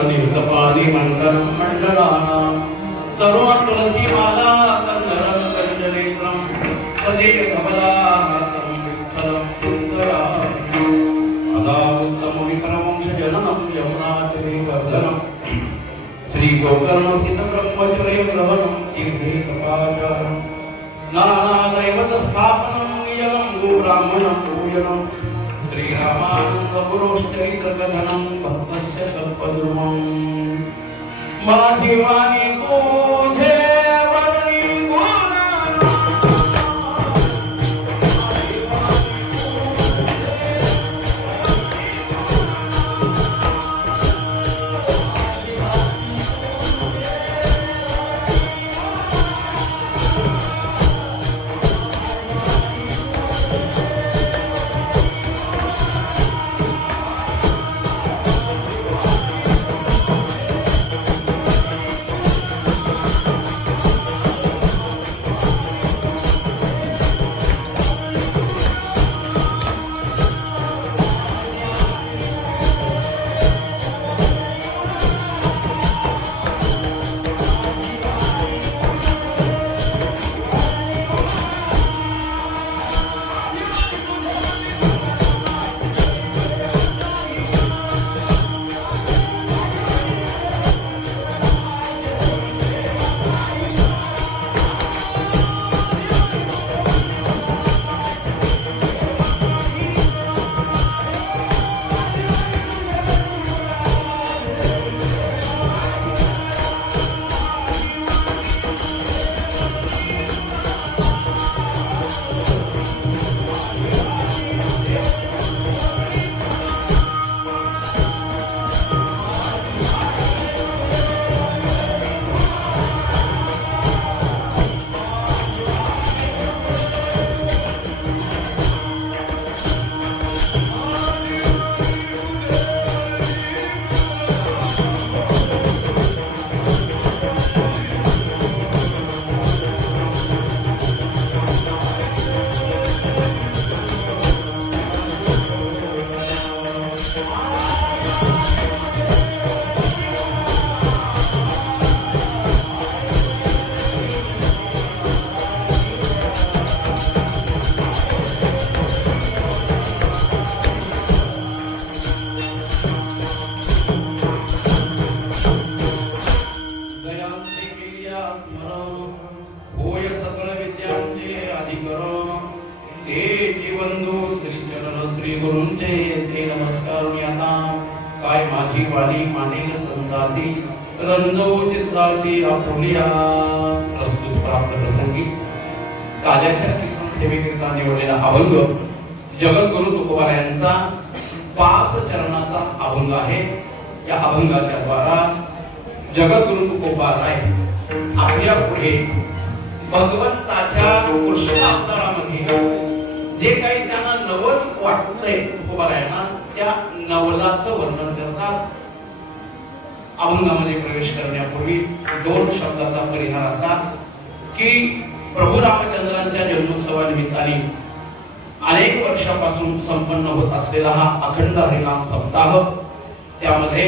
पाणी मंडलम मंडलानां तरुण तुलसी माला कंदरम कंजलेत्रम सदे कमलाहासं विठ्ठलं सुंदरां अदावुत्तम विक्रमं जननं यमुनाचले वर्धनं श्री गोकर्ण सिद्ध ब्रह्मचर्य प्रवनं तीर्थे कृपाचारं नाना दैवत स्थापनं नियमं गो ब्राह्मणं पूजनं श्रीरामानन्दपुरुश्चरित्रकथनं भक्तस्य कल्पद्रुमं माझी वाणी तुझे वर्णी काय माझी वाणी मानेल संतासी रंजो चित्तासी आपुलिया प्रस्तुत प्राप्त प्रसंगी काल्याच्या कीर्तन सेवेकरिता निवडलेला अभंग जगद्गुरु तुकोबा यांचा पाच चरणाचा अभंग आहे. या अभंगाच्या द्वारा जगद्गुरु तुकोबा राय आपल्या पुढे भगवंताच्या कृष्णावतारामध्ये जे काही त्यांना नवल वाटतंय तुकोबा रायांना त्या नवलाचं वर्णन करतात. अभंगामध्ये प्रवेश करण्यापूर्वी दोन शब्दाचा परिहार असा की प्रभू रामचंद्रांच्या जन्मोत्सवानिमित्ताने अनेक वर्षापासून संपन्न होत असलेला हा अखंड हरिनाम सप्ताह, त्यामध्ये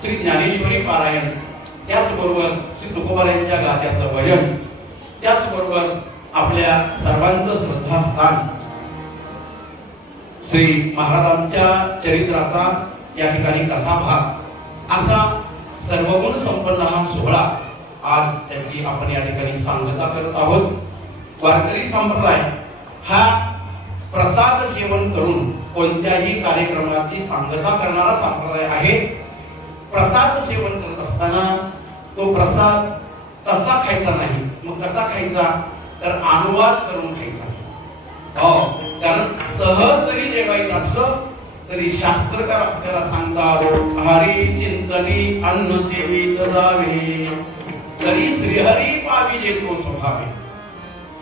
श्री ज्ञानेश्वरी पारायण, त्याचबरोबर श्री तुकोबा यांच्या गाथ्याचं भजन, त्याचबरोबर आपल्या सर्वांचं श्रद्धास्थान श्री महाराजांच्या चरित्राचा या ठिकाणी कथाभाग असा सर्वगुण संपन्न हा सोहळा आज त्याची आपण या ठिकाणी सांगता करत आहोत. वारकरी संप्रदाय हा प्रसाद सेवन करून कोणत्याही कार्यक्रमाची सांगता करणारा संप्रदाय आहे. प्रसाद सेवन करत असताना तो प्रसाद तसा खायचा नाही. मग कसा खायचा तर अनुवाद करून खायचा. कारण सहज जरी जेवायचं असलं तरी शास्त्रकार आपल्याला सांगतात हरी चिंतनी अन्न सेवित जावे तरी श्रीहरी पावी जे तो स्वभावे.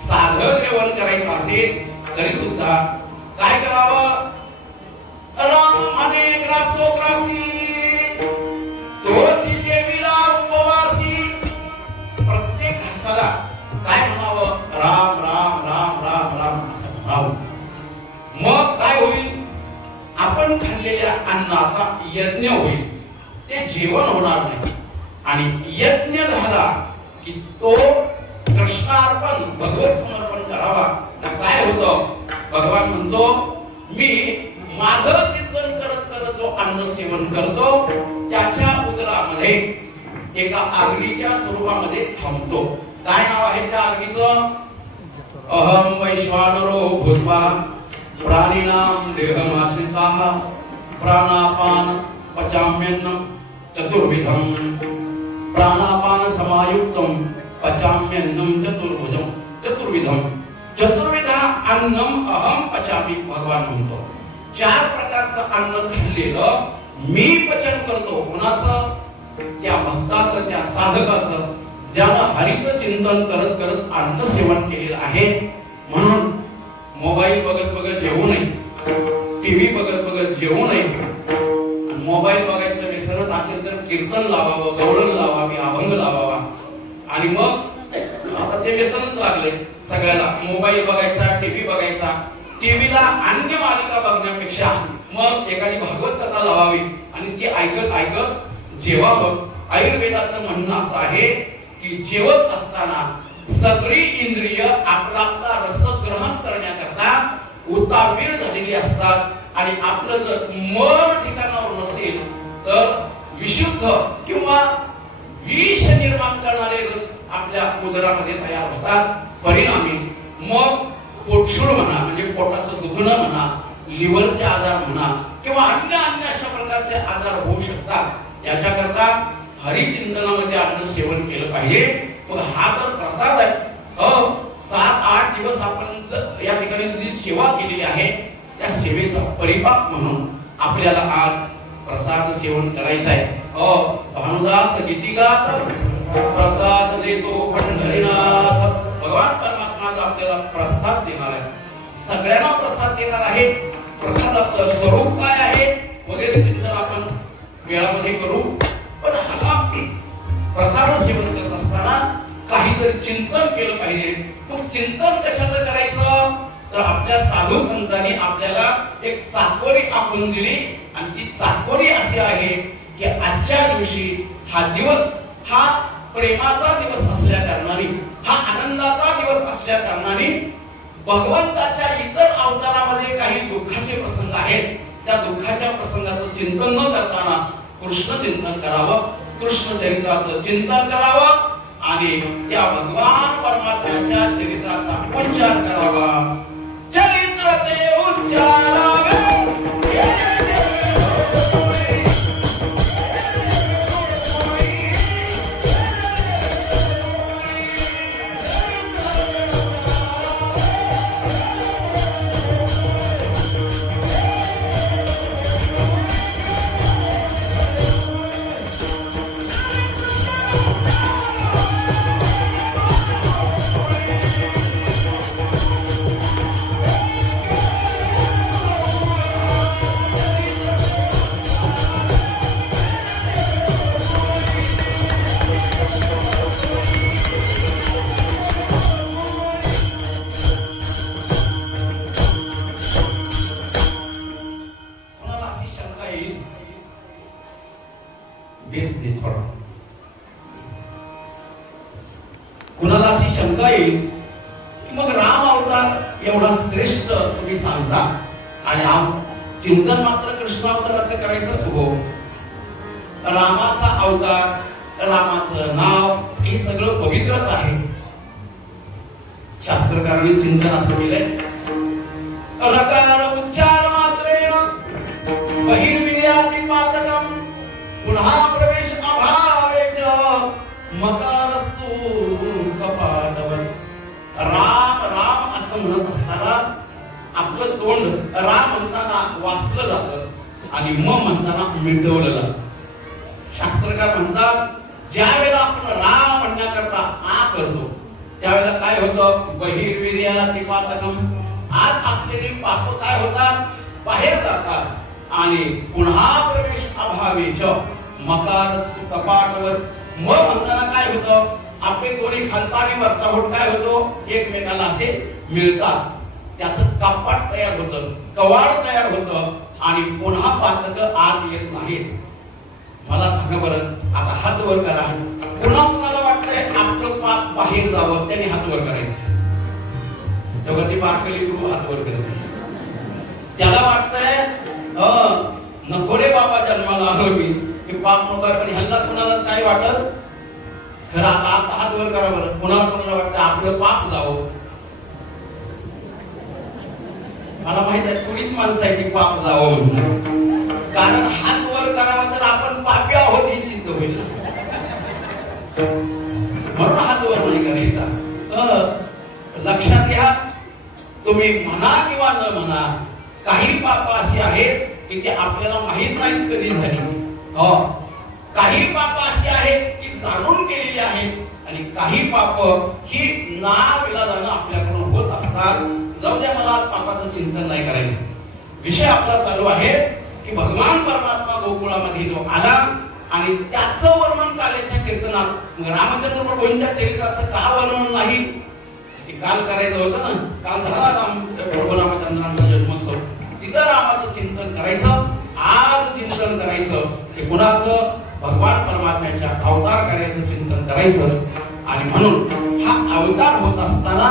साधं जेवण करायचं असेल तरी सुद्धा काय करावं, राम अनेक ग्रासोग्रासी तो जेविला उपवासी. प्रत्येक घासाला काय म्हणावं, राम राम राम राम राम. मग काय होईल, आपण खाल्लेल्या अन्नाचा यज्ञ होईल. ते जेवण होणार नाही. आणि यज्ञ झाला की तो कृष्णार्पण भगवत समर्पण करावा. काय होतं, भगवान म्हणतो मी माझं चिंतन करत करत जो अन्न सेवन करतो त्याच्या उदरामध्ये एका आगीच्या स्वरूपामध्ये थांबतो. काय नाव आहे त्या आगीचं? अहम वैश्वानरो भूत्वा प्राणिनां देहमाश्रिताः प्राणापान पचाम्यन्नं चतुर्विधं प्राणापान समायुक्तं पचाम्यन्नं चतुर्विधं चतुर्विधा अन्नम अहम पचामी. भगवान म्हणतो 4 प्रकारचं अन्न खाल्लेलं मी पचन करतो. कोणाचं? त्या भक्ताचं, त्या साधकाचं, ज्यानं हरीचं चिंतन करत करत अन्न सेवन केलेलं आहे. म्हणून मोबाईल बघत बघत जेवू नये, टीव्ही बघत बघत जेवू नये. मोबाईल बघायचं विसरत असेल तर कीर्तन लावावं, गवळण लावावी, अभंग लावावा. आणि मग आता ते व्यसनच लागले सगळ्याला. मोबाईल बघायचा, टीव्ही बघायचा. टीव्हीला अन्य मालिका बघण्यापेक्षा मग एखादी भागवत कथा लावावी आणि ती ऐकत ऐकत जेवावं. आयुर्वेदाचं म्हणणं असं आहे की जेवत असताना सगळी इंद्रिय आपला आपला रस ग्रहण करण्याकरता उतावीळ झालेली असतात. आणि आपलं जर मन ठिकाणावर नसेल तर विशुद्ध किंवा विष निर्माण करणारे रस आपल्या उदरामध्ये तयार होतात. परिणामी मग पोटशूळ म्हणा, म्हणजे पोटाचं दुखणं म्हणा, लिव्हरचे आजार म्हणा किंवा अन्य अशा प्रकारचे आजार होऊ शकतात. याच्याकरता हरिचिंतनामध्ये अन्न सेवन केलं पाहिजे. मग हा तर प्रसाद आहे. 7-8 दिवस आपण या ठिकाणी जी सेवा केलेली आहे त्या सेवेचा परिपाक म्हणून आपल्याला आज प्रसाद सेवन करायचा आहे. भानुदास गीतिगात प्रसाद देतो पंढरीनाथ. भगवान परमात्मा आपल्याला प्रसाद देणार आहे. सगळ्यांना प्रसाद देणार आहे. प्रसादाचं स्वरूप काय आहे वगैरे चिंतन आपण वेळामध्ये करू. पण हा प्रसाद सेवन करत असताना काहीतरी चिंतन केलं पाहिजे. मग चिंतन कशाचं करायचं तर आपल्या साधू संतांनी आपल्याला एक चाकोरी आखून दिली. आणि ती चाकोरी अशी आहे की आजच्या दिवशी हा दिवस हा प्रेमाचा दिवस असल्या कारणाने, हा आनंदाचा दिवस असल्या कारणाने भगवंताच्या इतर अवतारामध्ये काही दुःखाचे प्रसंग आहेत. त्या दुःखाच्या प्रसंगाचं चिंतन न करताना कृष्ण चिंतन करावं, कृष्ण चरित्राचं चिंतन करावं आणि त्या भगवान परमात्म्याच्या चरित्राचा उच्चार करावा. चरित्र ते उच्चारावे कुणाला अशी शंका येईल की मग राम अवतार एवढा श्रेष्ठ तुम्ही सांगता आणि चिंतन मात्र कृष्ण अवताराचं करायचं. हो, रामाचा अवतार, रामाचं नाव हे सगळं पवित्रच आहे. शास्त्रकारांनी चिंतन असं केलंय, रकार उच्चार मात्रेण बहिर्विद्याति पातकम पुन्हा प्रवेश अभावेच मकारस्तु कपाटवर. राम राम असं म्हणत असताना आपलं तोंड राम म्हणताना वाचलं जातं आणि म म्हणताना मिटवलं जातं. शास्त्रकार म्हणतात ज्या वेळेला आपण राम म्हणण्याकरता आ करतो त्यावेळेला काय होतं, बहिर्विद्याति पातकम, आत असलेली पाप काय होतात, बाहेर जातात आणि पुन्हा प्रवेश अभावेच मकारस्तु कपाटवर. म म्हणताना काय होतं, आपले दोन्ही खालचा आणि वरचा बोट काय होतो एकमेकाला असे मिळतात. त्याचं कपाट तयार होतं, कवाड तयार होतं आणि पुन्हा पातक आत येत नाही. मला सांगा बरं, हात वर करा. पुन्हा कुणाला वाटतंय आपलं पाप बाहेर जावं, त्यांनी हात वर करायचं. तेव्हा ती बारकली गुरु हात वर करते. त्याला वाटतंय नको रे बाबा जन्माला आलो मी, की पाप नको आहे. पण ह्यांना कुणाला काय वाटत, खरं आता हात वर करा बरं. कुणाला कुणाला वाटतं आपलं पाप जावं. मला माहित आहे कुणीच माणसं आहे की पाप जावं म्हणून, कारण हात वर करावा तर आपण पापी आहोत हे सिद्ध होईल ना, म्हणून हात वर नाही करायचा. लक्षात घ्या, तुम्ही म्हणा किंवा न म्हणा, काही पाप अशी आहेत की ते आपल्याला माहित नाहीत कधी झाली. काही पाप अशी आहेत की जाणून केलेली आहेत, आणि काही पाप ही नाविलाजानं आपल्याकडून होत असतात. जाऊ द्या, मला पापाचं चिंतन नाही करायचं. विषय आपला चालू आहे की भगवान परमात्मा गोकुळामध्ये जो आला आणि त्याचं वर्णन कालेच्या कीर्तनात, रामचंद्र प्रभूंच्या चरित्राचं का वर्णन नाही ते काल करायचं होतं ना. काल झाला प्रभू रामचंद्रांचा जन्मोत्सव, तिथं रामाचं चिंतन करायचं. आज चिंतन करायचं की कुणाचं, भगवान परमात्म्याच्या अवतार कार्याचं चिंतन करायचं. आणि म्हणून हा अवतार होत असताना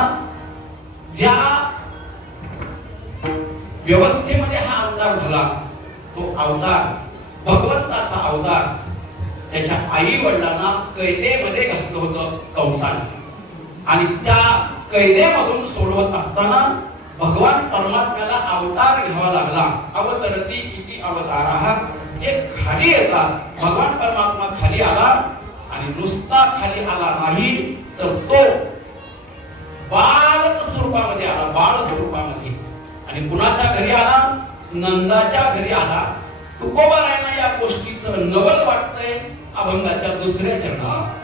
ज्या व्यवस्थेमध्ये हा अवतार झाला, तो अवतार भगवंताचा अवतार त्याच्या आई वडिलांना कैदेमध्ये घातलं होतं कंसाने, आणि त्या कैदेमधून सोडवत असताना भगवान परमात्म्याला अवतार घ्यावा लागला. अवतरती इति अवताराः, जे खाली येतात, भगवान परमात्मा खाली आला, आणि नुसता खाली आला नाही तर तो बालक स्वरूपामध्ये आला, बाळ स्वरूपामध्ये. आणि कुणाच्या घरी आला, नंदाच्या घरी आला. तुकोबारायांना या गोष्टीचं नवल वाटतंय अभंगाच्या दुसऱ्या चरणात.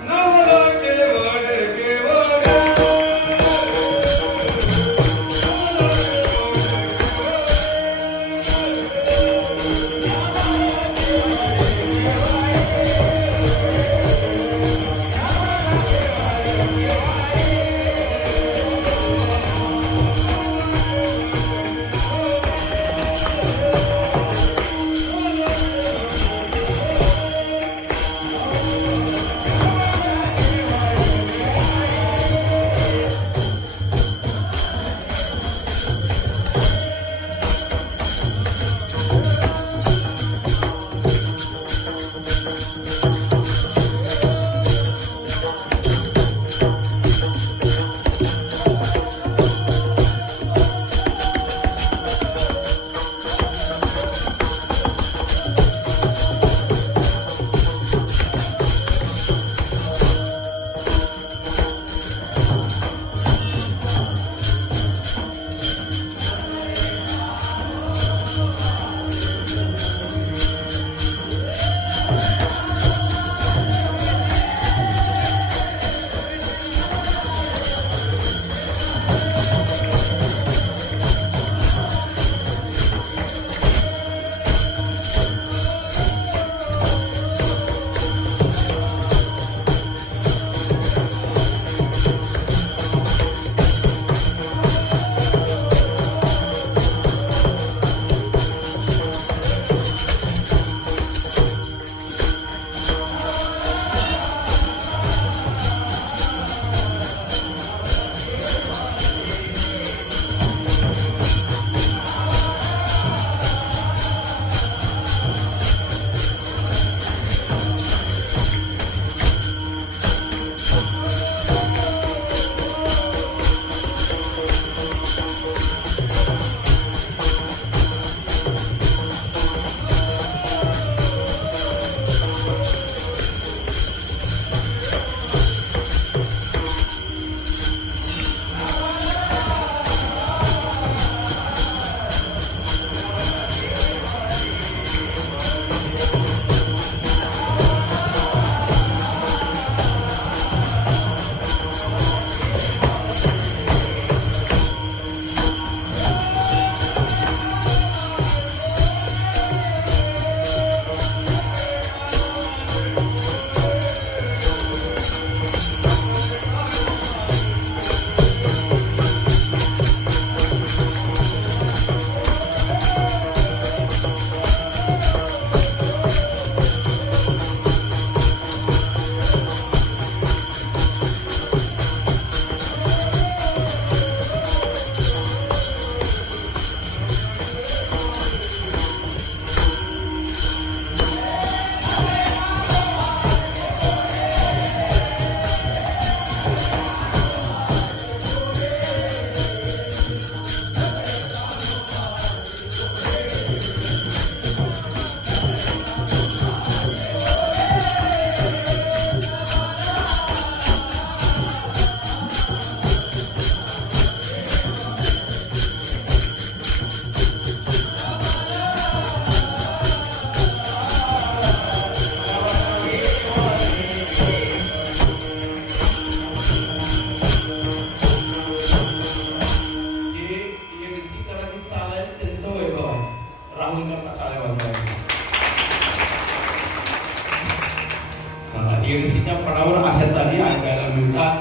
येडशीच्या फळावर अशा चाली ऐकायला मिळतात.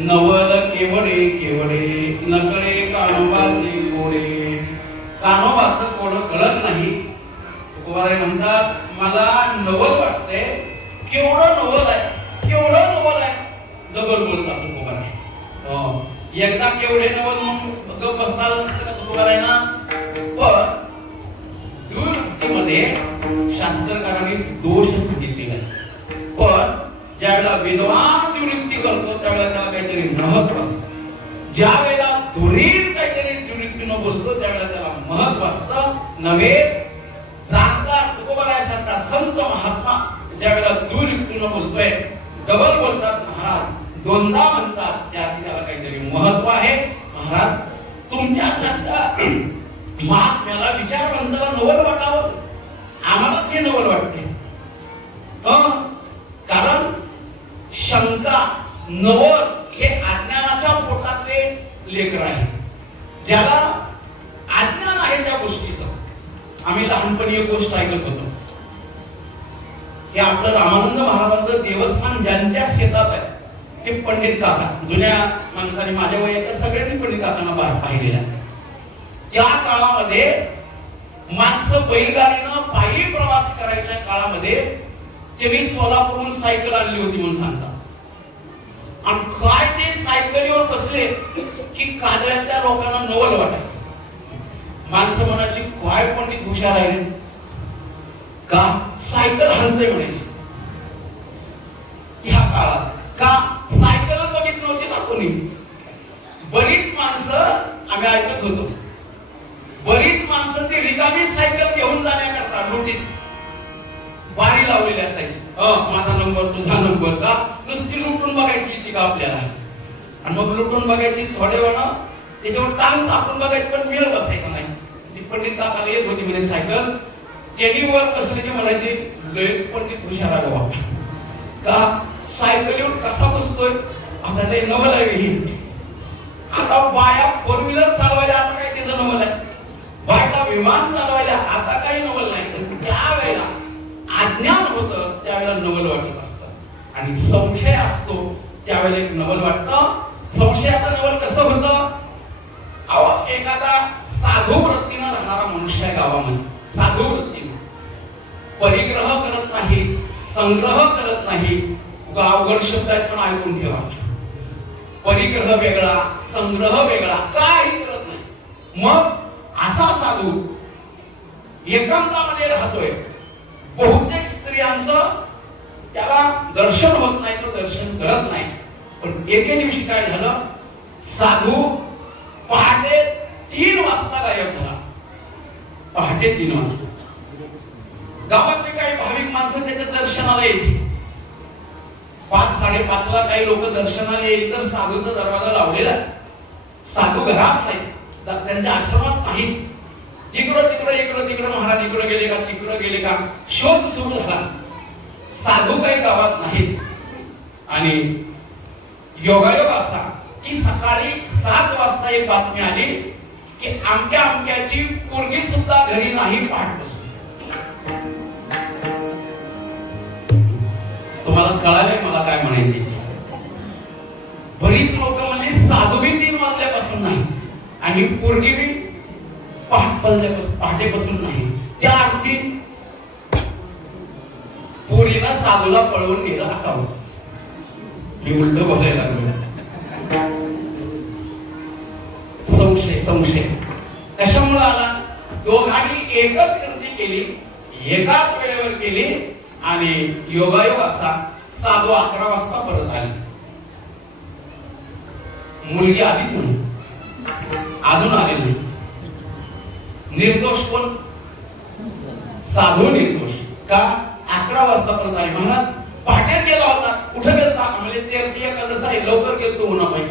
नवल केवडे केवडे नकळे कानोबाचे कोडे. कानोबाचं कोड कळत नाही. तुकोबाराय म्हणतात मला नवल वाटतंय. केवढं नवल आहे, केवढं नवल आहे. डबल बोलतात तुकोबाराय. एकदा केवढे नवल म्हणून गप बसतात तुकोबाराय ना. पण दुर्वृत्तीमध्ये शास्त्रकारांनी दोष सांगितले. पण ज्यावेळेला विद्वान दुर्वृत्ती करतो त्यावेळेला त्याला काहीतरी महत्व असतं. ज्या वेळेला धुरीत काहीतरी दुर्वृत्तीनं बोलतो त्यावेळेला त्याला महत्व असतं. नव्हे जाणकार तुकोबारायांसारखा संत महात्मा ज्यावेळेला दुर्वृत्तीनं बोलतोय, डबल बोलतात महाराज, दोनदा म्हणतात, त्याला काहीतरी महत्व आहे. महाराज तुमच्यासारखा महात्म्याला विचारवंताला नवल वाटावं, आम्हालाच हे नवल वाटते. कारण शंका नवल हे अज्ञानाच्या पोटातले लेकर आहे. ज्याला अज्ञान आहे त्या गोष्टीचं. आम्ही लहानपणी एक गोष्ट ऐकत होतो की आपलं रामानंद महाराजांचं देवस्थान ज्यांच्या शेतात आहे ते पंडित काका. जुन्या माणसाने माझ्या वयाच्या सगळ्यांनी पंडित काकांना पाहिलेल्या. त्या काळामध्ये माणसं बैलगाडीनं पायी प्रवास करायच्या काळामध्ये त्यांनी सोलापूरहून सायकल आणली होती म्हणून सांगतात. आणि काय ते सायकलीवर बसले की काजळ्यातल्या लोकांना नवल वाटायचं. माणसं म्हणायची काय पंडित हुशार आहे का, सायकल हलते म्हणायची. ह्या काळात का सायकल बघित नव्हती ना कोणी. बरीच माणसं आम्ही ऐकत होतो, बरीच माणसं ती रिकामी सायकल घेऊन जाण्याकरता नोटीस वारी लावलेली असायची. माझा नंबर तुझा नंबर का नुसती लुटून बघायची ती का आपल्याला. आणि मग लुटून बघायची थोडे वेळ त्याच्यावर टांग टाकून बघायची पण वेळ बसायचा नाही. ती पंडित काकाला येत होती म्हणजे सायकल. त्यांनी वर बसले की म्हणायचे लय पंडित हुशार आहे बाबा का सायकलीवर कसा बसतोय. आता ते नवल आहे. आता बाया फोर व्हीलर चालवायला आता काय त्याचं नवल आहे. बायका विमान चालवायला आता काही नवल नाही. त्यावेळेला अज्ञान होतं त्यावेळेला नवल वाटत असतं. आणि संशय असतो त्यावेळेला एक नवल वाटतं. संशयाचं नवल कसं होतं. एखादा साधू वृत्तीनं राहणारा मनुष्य आहे गावामध्ये, साधू वृत्तीनं परिग्रह करत नाही, संग्रह करत नाही. अवघड शब्द आहेत पण ऐकून ठेवा. परिग्रह वेगळा, संग्रह वेगळा, काही करत नाही. मग असा साधू एकांतामध्ये राहतोय. बहुतेक स्त्रियांचं त्याला दर्शन होत नाही, तो दर्शन करत नाही. पण एके दिवशी काय झालं, साधू पहाटे 3 वाजता गायब झाला. पहाटे 3 वाजता गावातले काही भाविक माणसं त्याच्या दर्शनाला यायची. 5-5:30ला काही लोक दर्शनाला येईल तर साधूचा दरवाजा लावलेला. साधू घरात नाही, त्यांच्या आश्रमात नाही. इकडं तिकडं महाराज इकडे गेले का, तिकडे गेले का, शोध सुरू झाला. साधू काही गावात नाही. आणि योगायोग असा की सकाळी 7 वाजता एक बातमी आली की आमच्याची पोरगी सुद्धा घरी नाही पहाटपासून. तुम्हाला कळालंय मला काय म्हणायचे. बरीच लोक म्हणजे साधू बी 3 वाजल्यापासून नाही आणि पोरगी बी पहाटेपासून नाही. त्या अर्थी पोरीनं साधूला पळवून गेलं असावं. मी उलट बोलायला लागलो. संशय कशामुळे आला. दोघांनी एकच कृती केली, एकाच वेळेवर केली. आणि योगायोग असा साधू 11 वाजता परत आली. मुलगी आलीच म्हणून अजून आली नाही. निर्दोष कोण, साधू निर्दोष का. 11 वाजता परत आली. महाराज पहाटे गेला होता, कुठे गेलता. म्हणजे तेरची एकादश आहे, लवकर गेलतो उन्हापायी.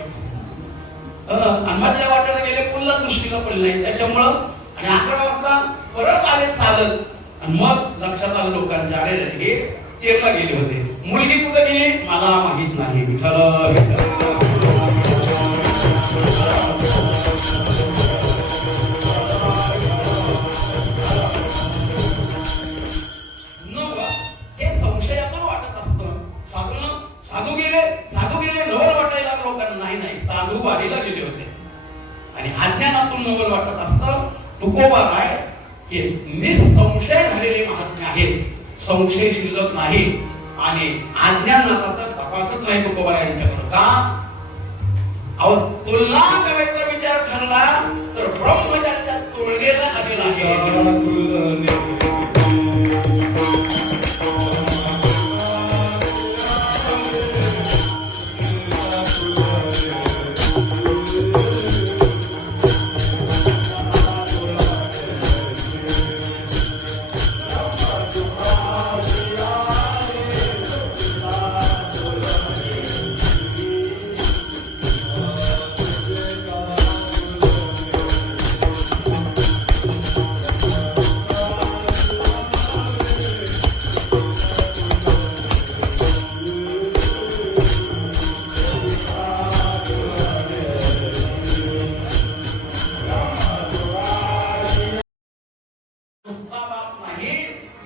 आणि माझ्या वाट्याला गेले, पुन्हा दृष्टीला पडले नाही त्याच्यामुळं. आणि 11 वाजता परत आले चालत. आणि मग लक्षात आलं लोकांच्या, अरे हे तेरला गेले होते. मुलगी कुठे गेली मला माहित नाही. विठ्ठल हे संशयातून वाटत असतं. नाही चांदूरबारीला गेले होते आणि अज्ञानातून नवल वाटत असतं तुकोबाराय हे निसंशय झालेले महात्मे आहेत, संशय शिल्लक नाही आणि अज्ञानाचा तर तपासच नाही तुकोबाराय यांच्याकडे. का अहो तुलना करायचा विचार ठरला तर ब्रह्म ज्यांच्या तुलनेला आलेला आहे.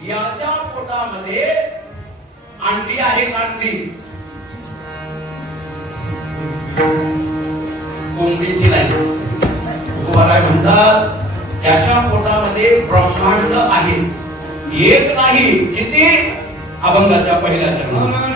याच्या पोटामध्ये अंडी आहे, कांडी कोंबडीची नाही. तुकोबाराय म्हणतात याच्या पोटामध्ये ब्रह्मांड आहे, एक नाही किती. अभंगाच्या पहिल्या चरणात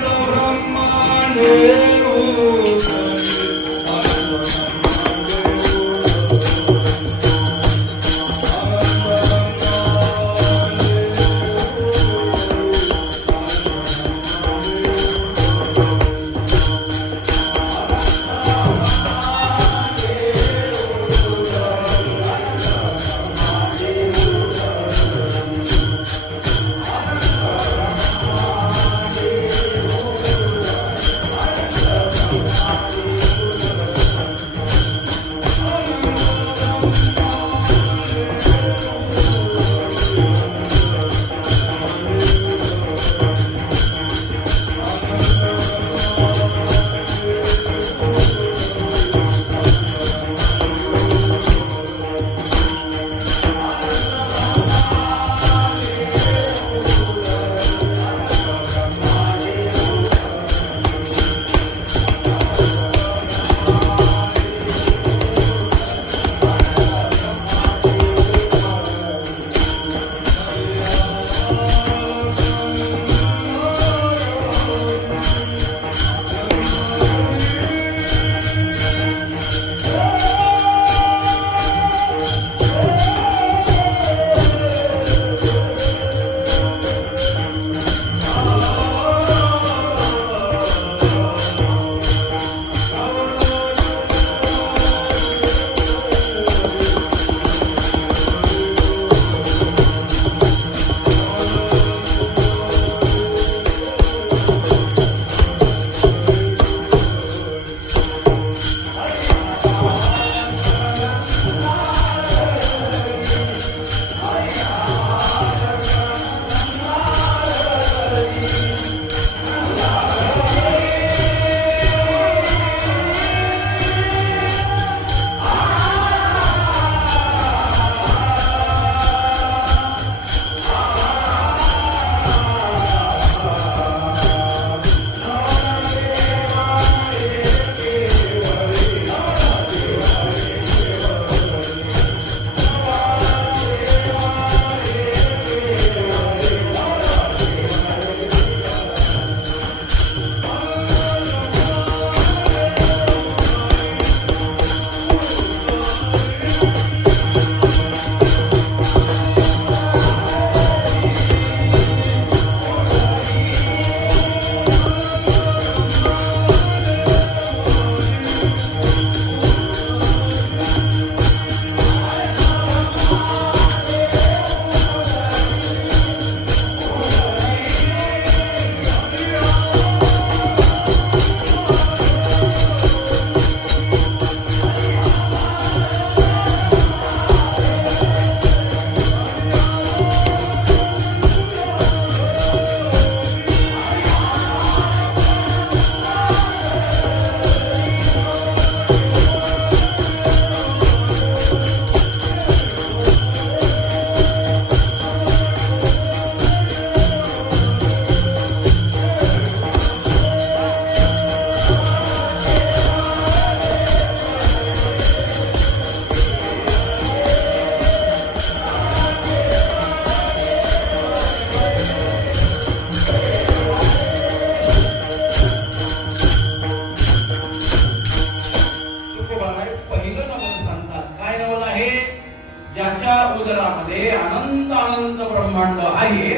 उदरामध्ये अनंत अनंत ब्रह्मांड आहे.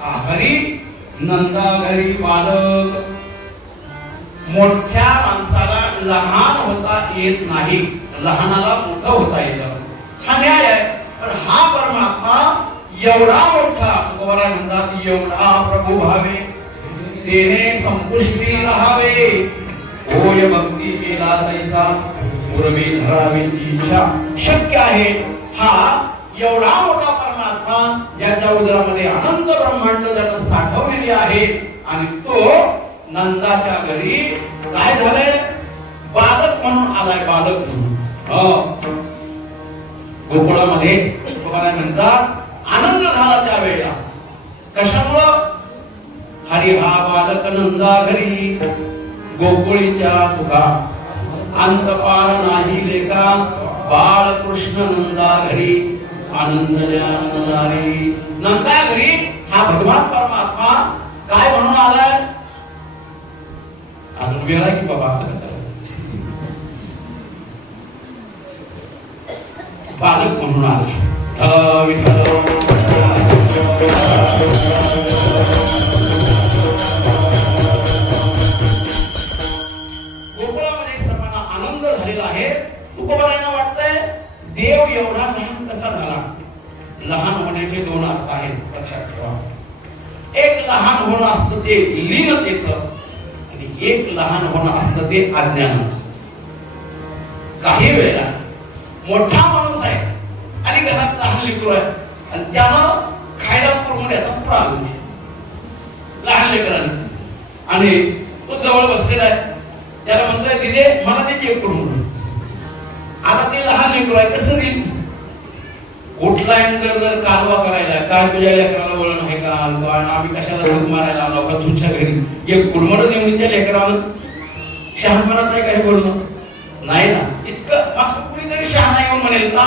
हा हरी नंदा घरी बालक. मोठ्या माणसाला लहान होता येत नाही, लहानाला मोठं होता येतं. हा न्याय आहे. पण हा परमात्मा एवढा मोठा, तुकोबाराय म्हणतात एवढा प्रभू भावे तेने संपुष्टी राहावे. होय भक्ती केला तैसा पूर्वी धरावी इच्छा. शक्य आहे हा एवढा मोठा परमात्मा ज्याच्या उदरामध्ये अनंत ब्रह्मांड त्यानं साठवलेली आहे आणि तो नंदाच्या घरी काय झालंय, बालक म्हणून आलाय, बालक म्हणून. गोकुळामध्ये तुकोबाराय म्हणतात आनंद झाला त्या वेळेला. कशामुळं? हरी हा बालक नंदा घरी गोकुळीच्या सुखा अंत पार नाही लेखा. बाळ कृष्ण नंदा घरी आनंद ज्ञानधारी. नंदा घरी हा भगवान परमात्मा काय म्हणून आलाय? अजून वेळ आहे की बाबा? बालक म्हणून आला. विठ्ठल तुकोबारायांना वाटतंय देव एवढा लहान कसा झाला. लहान होण्याचे दोन अर्थ आहेत, लक्षात ठेवा. एक लहान होणं असतं ते लीनतेचं आणि एक लहान होणं असतं ते अज्ञानाचं. काही वेळा मोठा माणूस आहे आणि घरात लहान लेकरू आहे आणि त्यानं खायला पूर्ण याचा पुरा आला लहान लेकराने आणि तो जवळ बसलेला आहे. त्याला म्हणतोय दिदे मला ते चेक करून. आता ते लहान लेकरू आहे, कसं देईल? कुठलाय जर कालवा करायला काय तुझ्या लेकराला वळण आहे का? आम्ही कशाला दूध मारायला आलो का तुमच्या घरी? एक कुडमड देऊन त्या लेकराला शहाणपणात आहे काही बोलणं नाही ना. इतकं मागचं कुणीतरी शहाणा येऊन म्हणेल का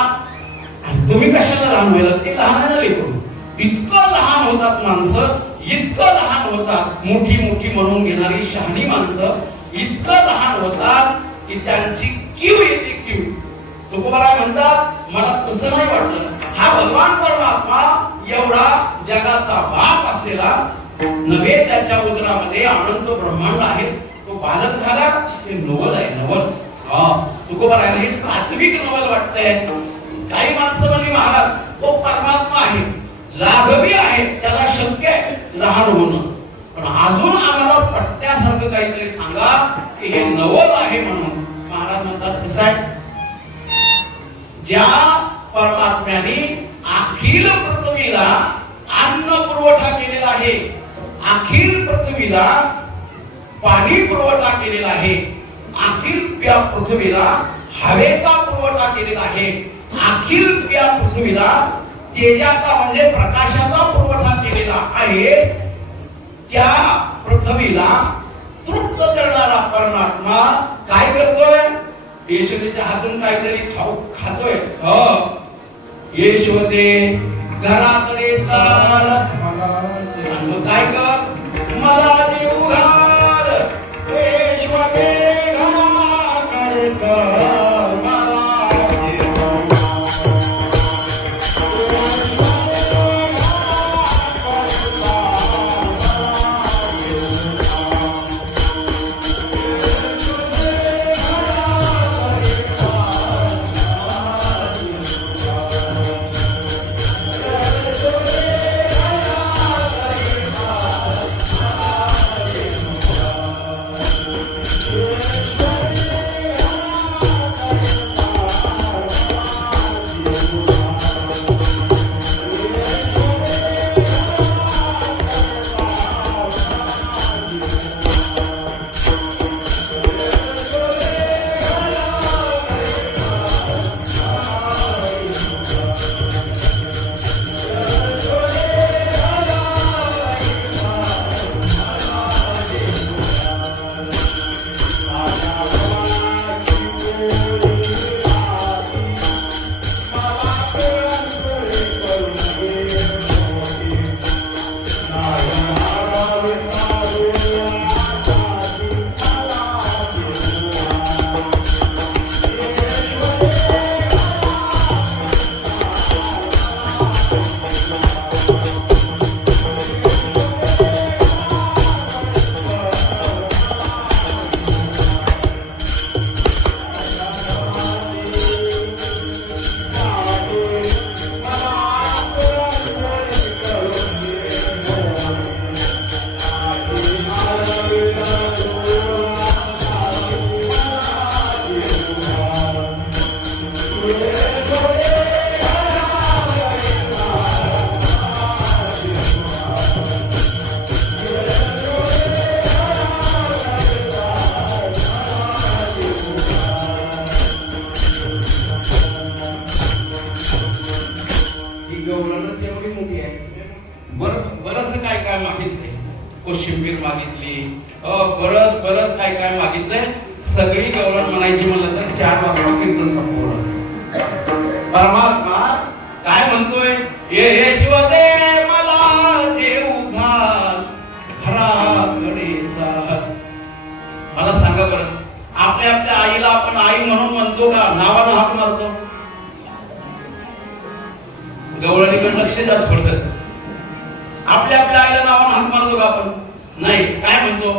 तुम्ही कशाला लहान व्हायला? ते लहान लेकरू. इतकं लहान होतात माणसं, इतकं लहान होतात. मोठी मोठी म्हणून घेणारी शहाणी माणसं इतकं लहान होतात की त्यांची कीव येते, कीव. तुकोबाराय म्हणतात मला तसं नाही वाटलं. हा भगवान परमात्मा एवढा जगाचा बाप असलेला नव्हे, त्याच्या उदरामध्ये अनंत ब्रह्मांड आहे. तो बालक झाला हे नवल आहे, नवल. तुकोबारायला हे सात्विक नवल वाटतंय. काही माणसं म्हणली महाराज तो परमात्मा आहे, लाघवी आहे, त्याला शक्य आहे लहान होणं. पण अजून आम्हाला पट्ट्यासारखं काहीतरी सांगा की हे नवल आहे म्हणून. महाराज म्हणतात कसं आहे, ज्या परमात्म्याने अखिल पृथ्वीला अन्न पुरवठा केलेला आहे, अखिल पृथ्वीला पाणी पुरवठा केलेला आहे, अखिल त्या पृथ्वीला हवेचा पुरवठा केलेला आहे, अखिल त्या पृथ्वीला तेजाचा म्हणजे प्रकाशाचा पुरवठा केलेला आहे, त्या पृथ्वीला तृप्त करणारा परमात्मा काय करतोय? यशोदेच्या हातून काहीतरी खातोय. यशोदे घराकडे चाल, काय कर मला देऊ घाल. यशोदे घराकडे चाल. कोशिंबीर मागितली, बरंच बरंच काय काय मागितलंय. सगळी गवळण म्हणायची म्हणलं तर 4 वाजता कीर्तन संपवलं. परमात्मा काय म्हणतोय, ये शिवदे मला देव घाल घराकडे जा. मला सांगा बरं, आपल्या आपल्या आईला आपण आई म्हणून म्हणतो का नावानं हाक मारतो? गवळणीकडे लक्ष जास्त पडतं. आपल्या आपल्या आईला नावानं हाक मारतो का आपण? नाही. काय म्हणतो?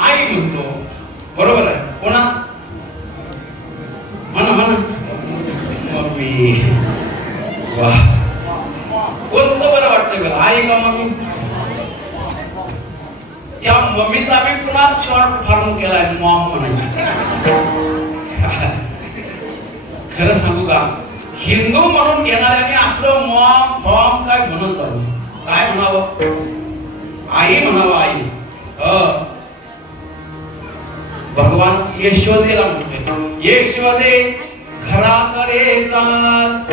आई म्हणतो. बरोबर आहे. कोणा म्हणा म्हणा मम्मी. वा, कोणतं बरं वाटतं बरं, आई का मम्मी? त्या मम्मीचा मी पुन्हा शॉर्ट फॉर्म केलाय, मॉम म्हणायची. खरं सांगू का, हिंदू म्हणून घेणाऱ्याने आपलं मॉम फॉर्म काय म्हणून चालू, काय म्हणावं? आई म्हणावं. आई. भगवान यशोदेला म्हणते, यशोदे घराकडे जात.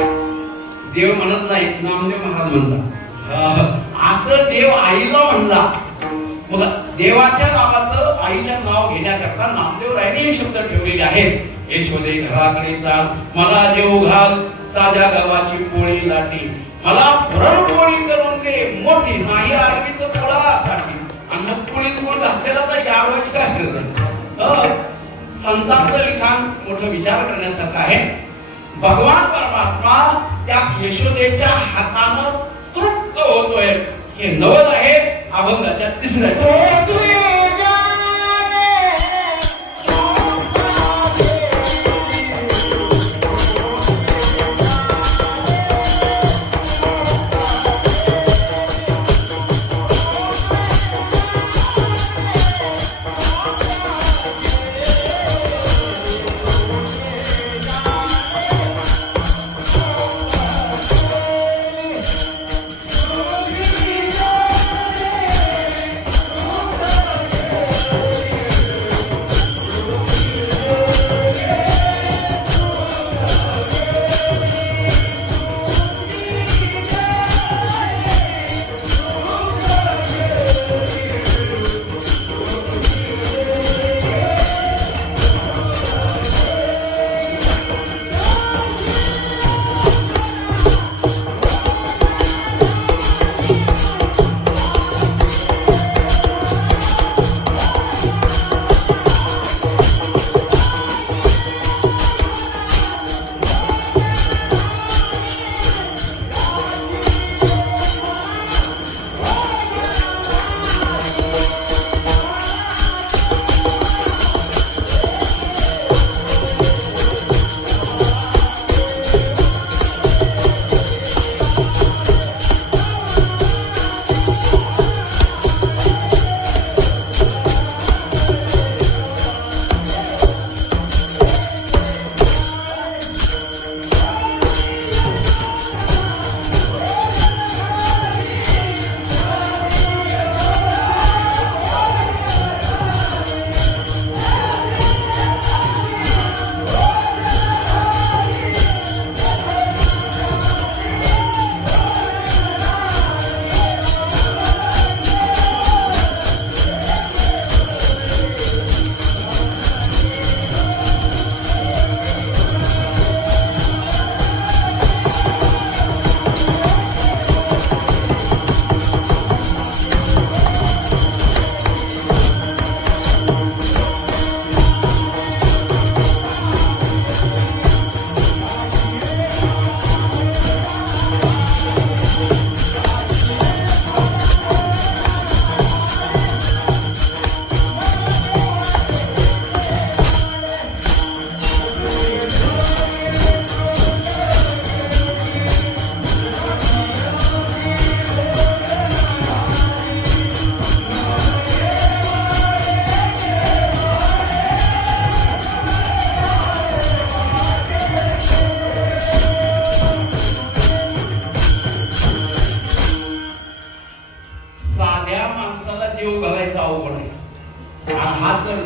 देव म्हणत नाही, नामदेव महाराज म्हणतात. असं देव आईला म्हणला. मग देवाच्या नावाचं आईच्या नाव घेण्याकरता नामदेवरायांनी हे शब्द ठेवलेले आहेत. यशोदे घराकडे जात, मला देव घाल साध्या गावाची पोळी लाटी. मला पुरणपोळी करून दे मोठी, नाही आरवी तर पोळासाठी. आणि मग पोळीत गोळ घातलेला तर यावेळी काय करत. संतांचं लिखाण मोठं विचार करण्यासारखं आहे. भगवान परमात्मा त्या यशोदेच्या हातानं तृप्त होतोय. हे नवद आहे अभंगाच्या 3ऱ्या.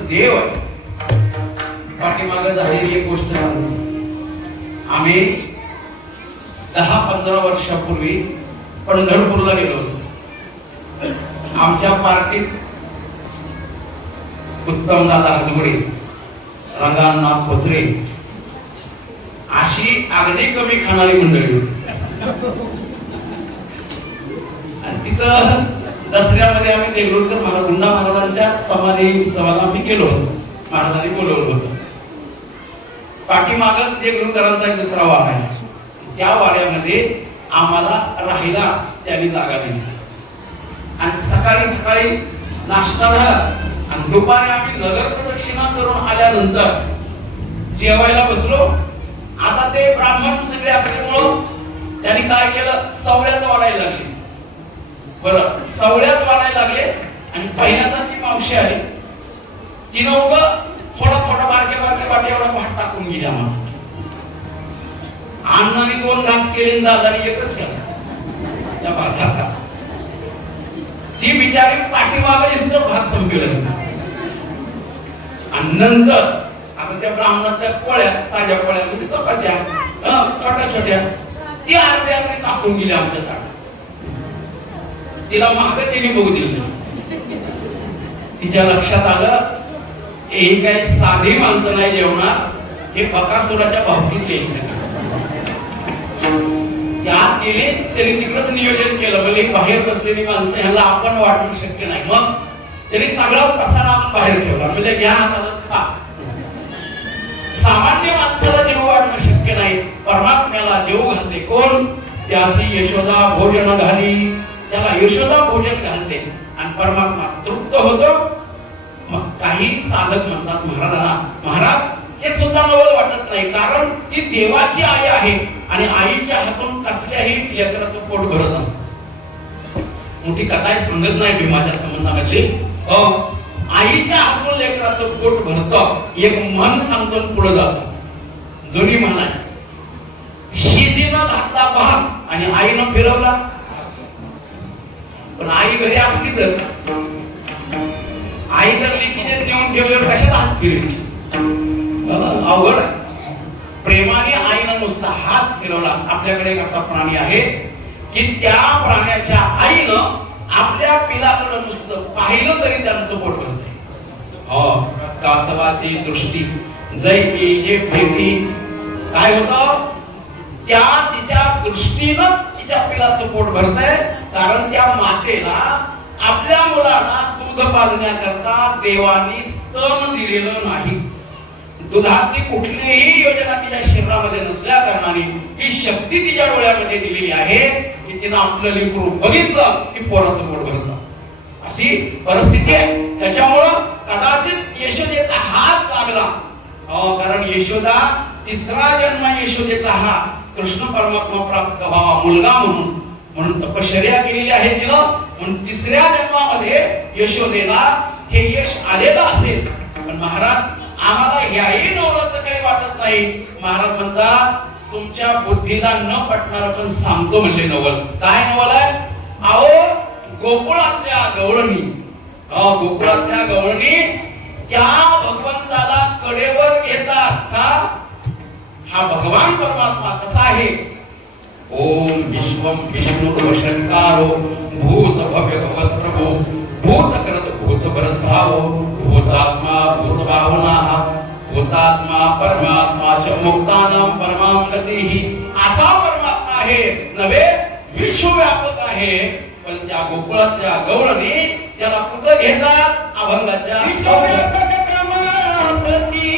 देव आहे. पाठीमागे झालेली एक गोष्ट सांगतो. आम्ही 10-15 वर्षापूर्वी पंढरपूरला गेलो होतो आमच्या पार्टीत उत्तम दादा हजगुडे, रंगांना पोत्रे अशी अगदी कमी खाणारी मंडळी होती. आणि तिथं दसऱ्यामध्ये आम्ही देगलूरकर गुंडा महाराजांच्या समाधी सभाला आम्ही गेलो होतो. महाराजांनी बोलवलं होतं. पाठीमागच देगलूरकरांचा एक दुसरा वाडा आहे. त्या वाड्यामध्ये आम्हाला राहायला त्यांनी जागा दिली आणि सकाळी सकाळी नाश्ता झाला आणि दुपारी आम्ही नगर प्रदक्षिणा करून आल्यानंतर जेवायला बसलो. आता ते ब्राह्मण सगळे असल्यामुळं त्यांनी काय केलं, सवळ्यात वाढायला लागले. बरं, सवळ्यात वाढायला लागले आणि पहिल्यांदा ती मावशी आली. तिनं उगं थोडा थोडा बारक्या बारक्या वाटे एवढा भात टाकून गेली आम्हाला. अण्णांनी 2 घास केले, दादानी एकच केला त्या भाताचा. ती बिचारी पाठीमागे दिसतो भात संपवलं. आणि नंतर आता त्या ब्राह्मणाच्या पोळ्या, साध्या पोळ्या म्हणजे चपात्या छोट्या छोट्या, ती अर्धे अर्धे टाकून गेली आमच्या ताटात. तिला मागं त्यांनी बघू दिली. तिच्या लक्षात आलं हे काही साधी माणसं नाही जेवणार, हे बकासुराच्या भावकीत यायचं. त्यात गेले त्यांनी तिकडच नियोजन केलं. म्हणजे बाहेर बसलेली माणसं ह्याला आपण वाटू शक्य नाही. मग त्यांनी सगळा पसारा बाहेर ठेवला. म्हणजे घ्या हाताला खा. सामान्य माणसाला जेव वाटणं शक्य नाही, परमात्म्याला जेव घालते कोण? त्याची यशोदा भोजन घाली. त्याला यशोदा भोजन घालते आणि परमात्मा तृप्त होतो. मग काही साधक म्हणतात महाराजांना, महाराज हे सुद्धा नवल वाटत नाही, कारण ती देवाची आई आहे आणि आईच्या हातून कसल्याही लेकराचं पोट भरत असतं. मोठी कथा सांगत नाही भीमाच्या संबंधामधली. आईच्या हातून लेकराचं पोट भरतं. एक मन सांगतो पुढे जातो. जुनी म्हण आहे, शिदीनं घातला भाग आणि आईनं फिरवला. पण आई घरी असली तर, आई जर लिखीने देऊन ठेवल्यावर कशाला हात फिरली? अवघड आहे. प्रेमाने आईनं नुसता हात फिरवला. आपल्याकडे एक असा प्राणी आहे की त्या प्राण्याच्या आईनं आपल्या पिलाकडे नुसतं पाहिलं तरी त्यांचं पोट भरतंय. कासवाची दृष्टी जैकी जे भेटी काय होतं, त्या तिच्या दृष्टीनं तिच्या पिलाचं पोट भरतंय. कारण त्या मातेला आपल्या मुलाला दूध पाजण्याकरता देवानी स्तन दिलेलं नाही. दुधाची कुठलीही योजना तिच्या शरीरामध्ये नसल्या कारणाने ही शक्ती तिच्या डोळ्यामध्ये दिलेली आहे की तिनं आपलं लेकरू बघितलं की पोराचं पोट भरतं. अशी परिस्थिती आहे. त्याच्यामुळं कदाचित यशोदेचा हात लागला. कारण यशोदा तिसरा जन्म यशोदेचा हा कृष्ण परमात्मा प्राप्त व्हावा मुलगा म्हणून तपश्चर्या केलेली आहे तिनं. म्हणून तिसऱ्या जन्मामध्ये यशोदेला हे यश आलेलं असेल. पण महाराज आम्हाला ह्याही नवलाचं काही वाटत नाही. महाराज म्हणतात तुमच्या बुद्धीला न पटणार पण सांगतो म्हणले नवल. काय नवल आहे? अहो गोकुळातल्या गवळणी, गोकुळातल्या गवळणी त्या भगवंताला कडेवर घेतात का? हा भगवान परमात्मा कसा आहे? ओम विश्वम विष्णु शंकारो भूत भव्य भगवत प्रभो भूत करत भूत भरत भावो भूतात्मा भूत भावना भूतात्मा परमात्मा च मुक्तानां परमां गतिहि. असा परमात्मा आहे नव्हे, विश्वव्यापक आहे. पण त्या गोकुळातल्या गवळणी त्याला कुठं घेतात? अभंगाच्या विश्वव्यापक क्रमापती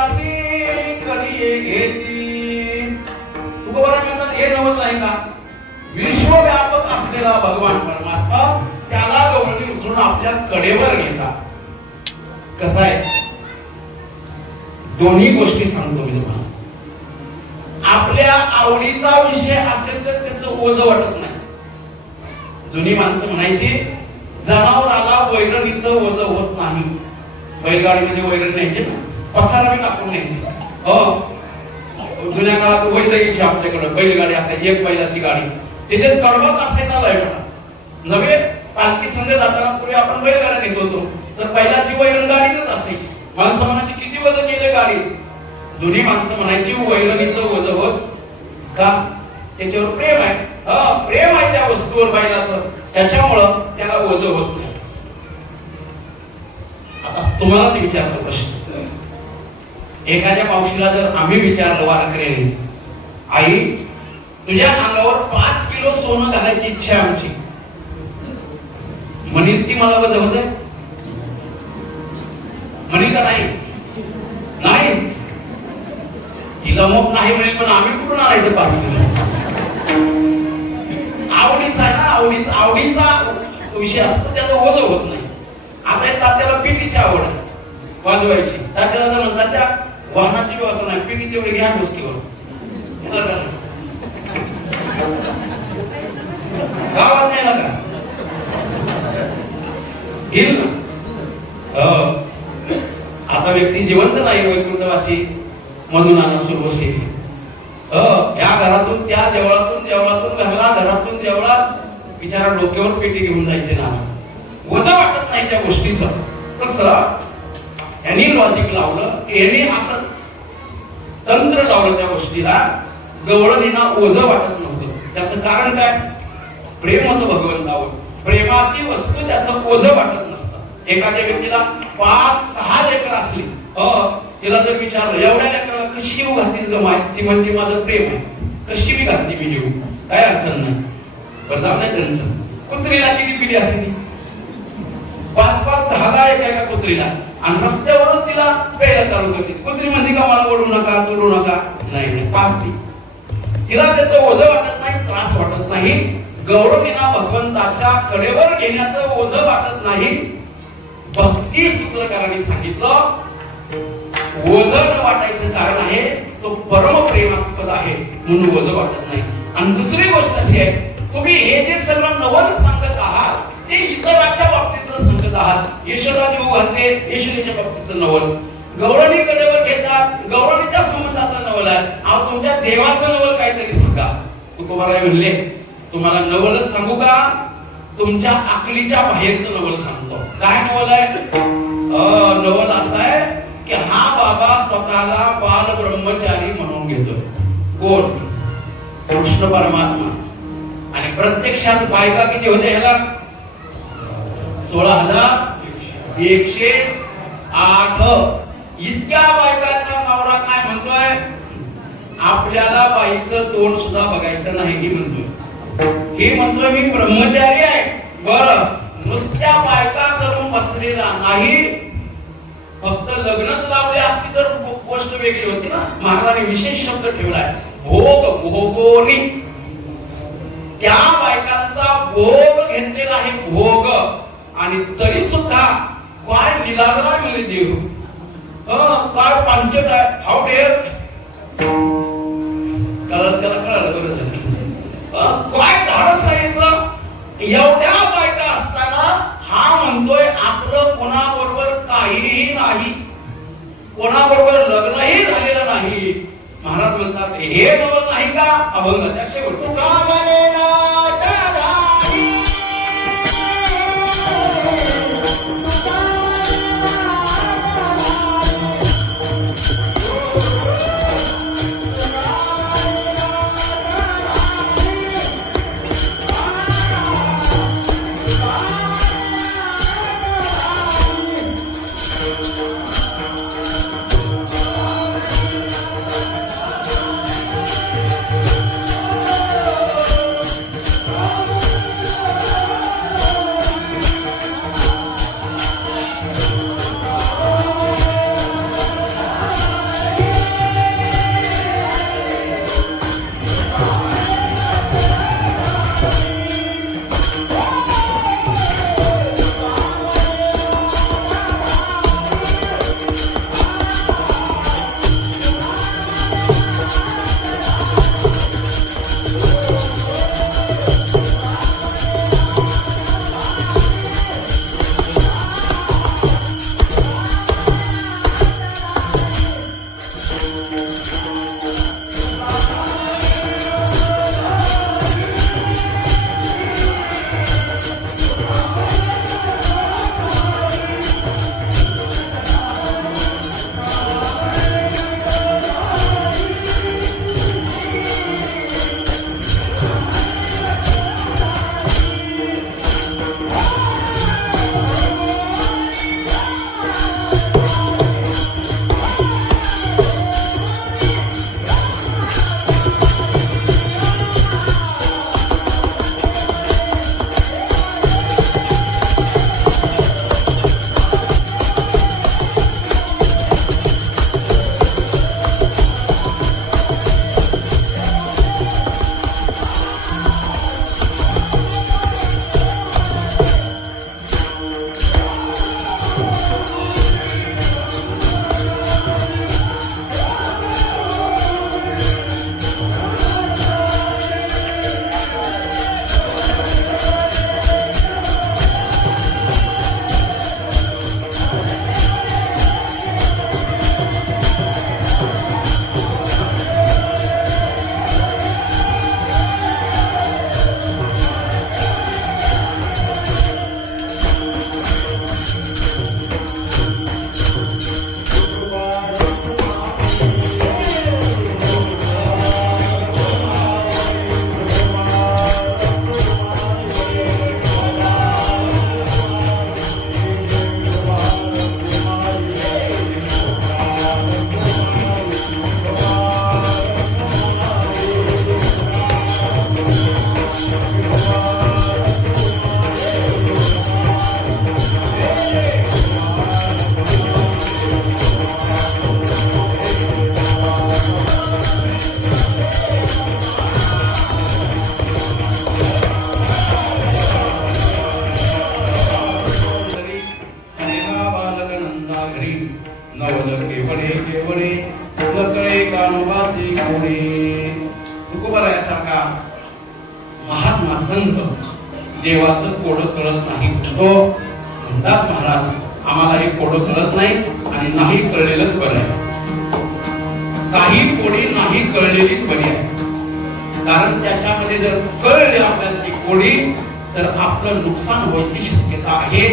त्यासी कधी घेती. तुकोबाराय म्हणतात हे नवल नाही का, विश्वव्यापक असलेला भगवान परमात्मा त्याला गवळणी उचलून आपल्या कडेवर घेतात. कसं आहे, दोन्ही गोष्टी सांगतो मी तुम्हाला. आपल्या आवडीचा विषय असेल तर त्याचं ओझं वाटत नाही. जुनी माणसं म्हणायची जनावराला वैरणीचं ओझं होत नाही. बैलगाडीमध्ये वैरण न्यायचे ना, पसारा बी टाकून न्यायचे. हो, जुन्या काळात वैरण यायची आपल्याकडे, बैलगाडी असायची, एक बैलाची गाडी, त्याच्यात कडवत असायचा लय नव्हे. पालखी संघ जाताना पूर्वी आपण बैलगाडी नेत होतो, तर बैलाची वैरण गाडीतच असायची. माणसं म्हणायची किती वजन केले गाडी. जुनी माणसं म्हणायची वैरणीचं वजन होत का, त्याच्यावर प्रेम आहे. प्रेम आहे त्या वस्तूवर बैलाचं, त्याच्यामुळं त्याला वजन होत नाही. आता तुम्हालाच विचारतो प्रश्न, एखाद्या मावशीला जर आम्ही विचारलं वारकऱ्यांनी, आई तुझ्या अंगावर 5 किलो सोनं घालायची इच्छा आहे आमची, म्हणील ती मला वजन होत आहे? म्हणील का नाही? नाही, तिला मग नाही म्हणेल, पण आम्ही कुठून आणायचं 5 किलो? आवडीचा आहे ना, आवडीचा विषय असतो, त्याचा ओझं होत नाही. आता तात्याला पिटीची आवड आहे वाजवायची, तात्याला जर म्हणतात त्या वाहनाची व्यवस्था नाही, पिटी तेवढी घ्या गोष्टीवर गावात नाही ना का घेईल ना. आता व्यक्ती जिवंत नाही, वैकुंठवासी म्हणून आला सुरवशी. या घरातून त्या देवळातून घरला, घरातून देवळात, बिचारा डोक्यावर पेटी घेऊन जायचे ना, वजन वाटत नाही त्या गोष्टीचं. कसं यांनी लॉजिक लावलं, यांनी असं तंत्र लावलं त्या गोष्टीला, गवळणींना ओझं वाटत नव्हतं. त्याचं कारण काय, प्रेम होतं भगवंतावर. प्रेमाची वस्तू त्याचं ओझं वाटत नसतं. एखाद्या व्यक्तीला 5-6 लेकरं असली, तिला जर विचारलं एवढ्या लेकराला कशी जीव घातलीस गमाय, ती म्हणते माझं प्रेम आहे, कशी बी घातली मी जीव, काय अडचण नाही. बदलाव नाही त्यांचं. कुत्रीला किती पिढी असते, 5-10 एका कुत्रीला, आणि रस्त्यावरच तिला प्यायला चालू करते. कुत्री म्हणते का मला ओढू नका, तोडू नका, नाही 5 ती. तिला त्याचं ओझं वाटत नाही, त्रास वाटत नाही. गौरवीना भगवंताच्या कडेवर घेण्याचं ओझं वाटत नाही. भक्ती सूत्रकारांनी सांगितलं, ओझं न वाटायचं कारण आहे तो परम प्रेमास्पद आहे म्हणून ओझं वाटत नाही. आणि दुसरी गोष्ट अशी आहे, तुम्ही हे जे सगळं नवल सांगत आहात ते इतरांच्या बाबतीतलं सांगत आहात. यशोदा देऊ घालते, यशोदेच्या बाबतीतलं नवल. गौरवी कडेवर घेतात, गौरवीच्या संबंधाचं नवल आहे. अहो तुमच्या देवाचं नवल काहीतरी सांगा. तुकोबाराय म्हणले तुम्हाला नवलच सांगू का, तुमच्या अकलीच्या बाहेरचं नवल सांगतो. काय नवल आहे? नवल असं आहे की हा बाबा स्वतःला बाल ब्रह्मचारी म्हणून घेतो. कोण? कृष्ण परमात्मा. आणि प्रत्यक्षात बायका किती होते ह्याला? 16,108. इतक्या बायकांचा नवरा काय म्हणतोय? आपल्याला बाईचं तोंड सुद्धा बघायचं नाही ही म्हणतोय. हे म्हणतोय मी ब्रह्मचारी आहे. बरं, नुसत्या बायका करून बसलेला नाही, फक्त लग्नच लावले असती तर गोष्ट वेगळी होती ना. महाराजांनी विशेष शब्द ठेवलाय, भोग भोगोनी. त्या बायकांचा भोग घेतलेला आहे, भोग. आणि तरी सुद्धा काय निलाजरा मिळले देव, काय पांचट आहे. हाऊ डेअर, कळलं बरं. काय धाडस सांगितलं. एवढ्या बायका असताना हा म्हणतोय आपलं कोणाबरोबर काहीही नाही, कोणाबरोबर लग्नही झालेलं नाही. महाराज म्हणतात हे नवल नाही का? अभंगाच्या शेवट पावलं केवळे केवळे नकळे कानोबाचे गोडे. तुकोबारायासारखा महात्मा संत देवाचं कोडं कळत नाही. तो म्हणतात महाराज आम्हाला हे कोडं कळत नाही आणि नाही कळलेलंच बरं आहे. काही कोडी नाही कळलेलीच बरी आहे. कारण त्याच्यामध्ये जर कळले आपल्याला ती कोडी तर आपलं नुकसान व्हायची शक्यता आहे.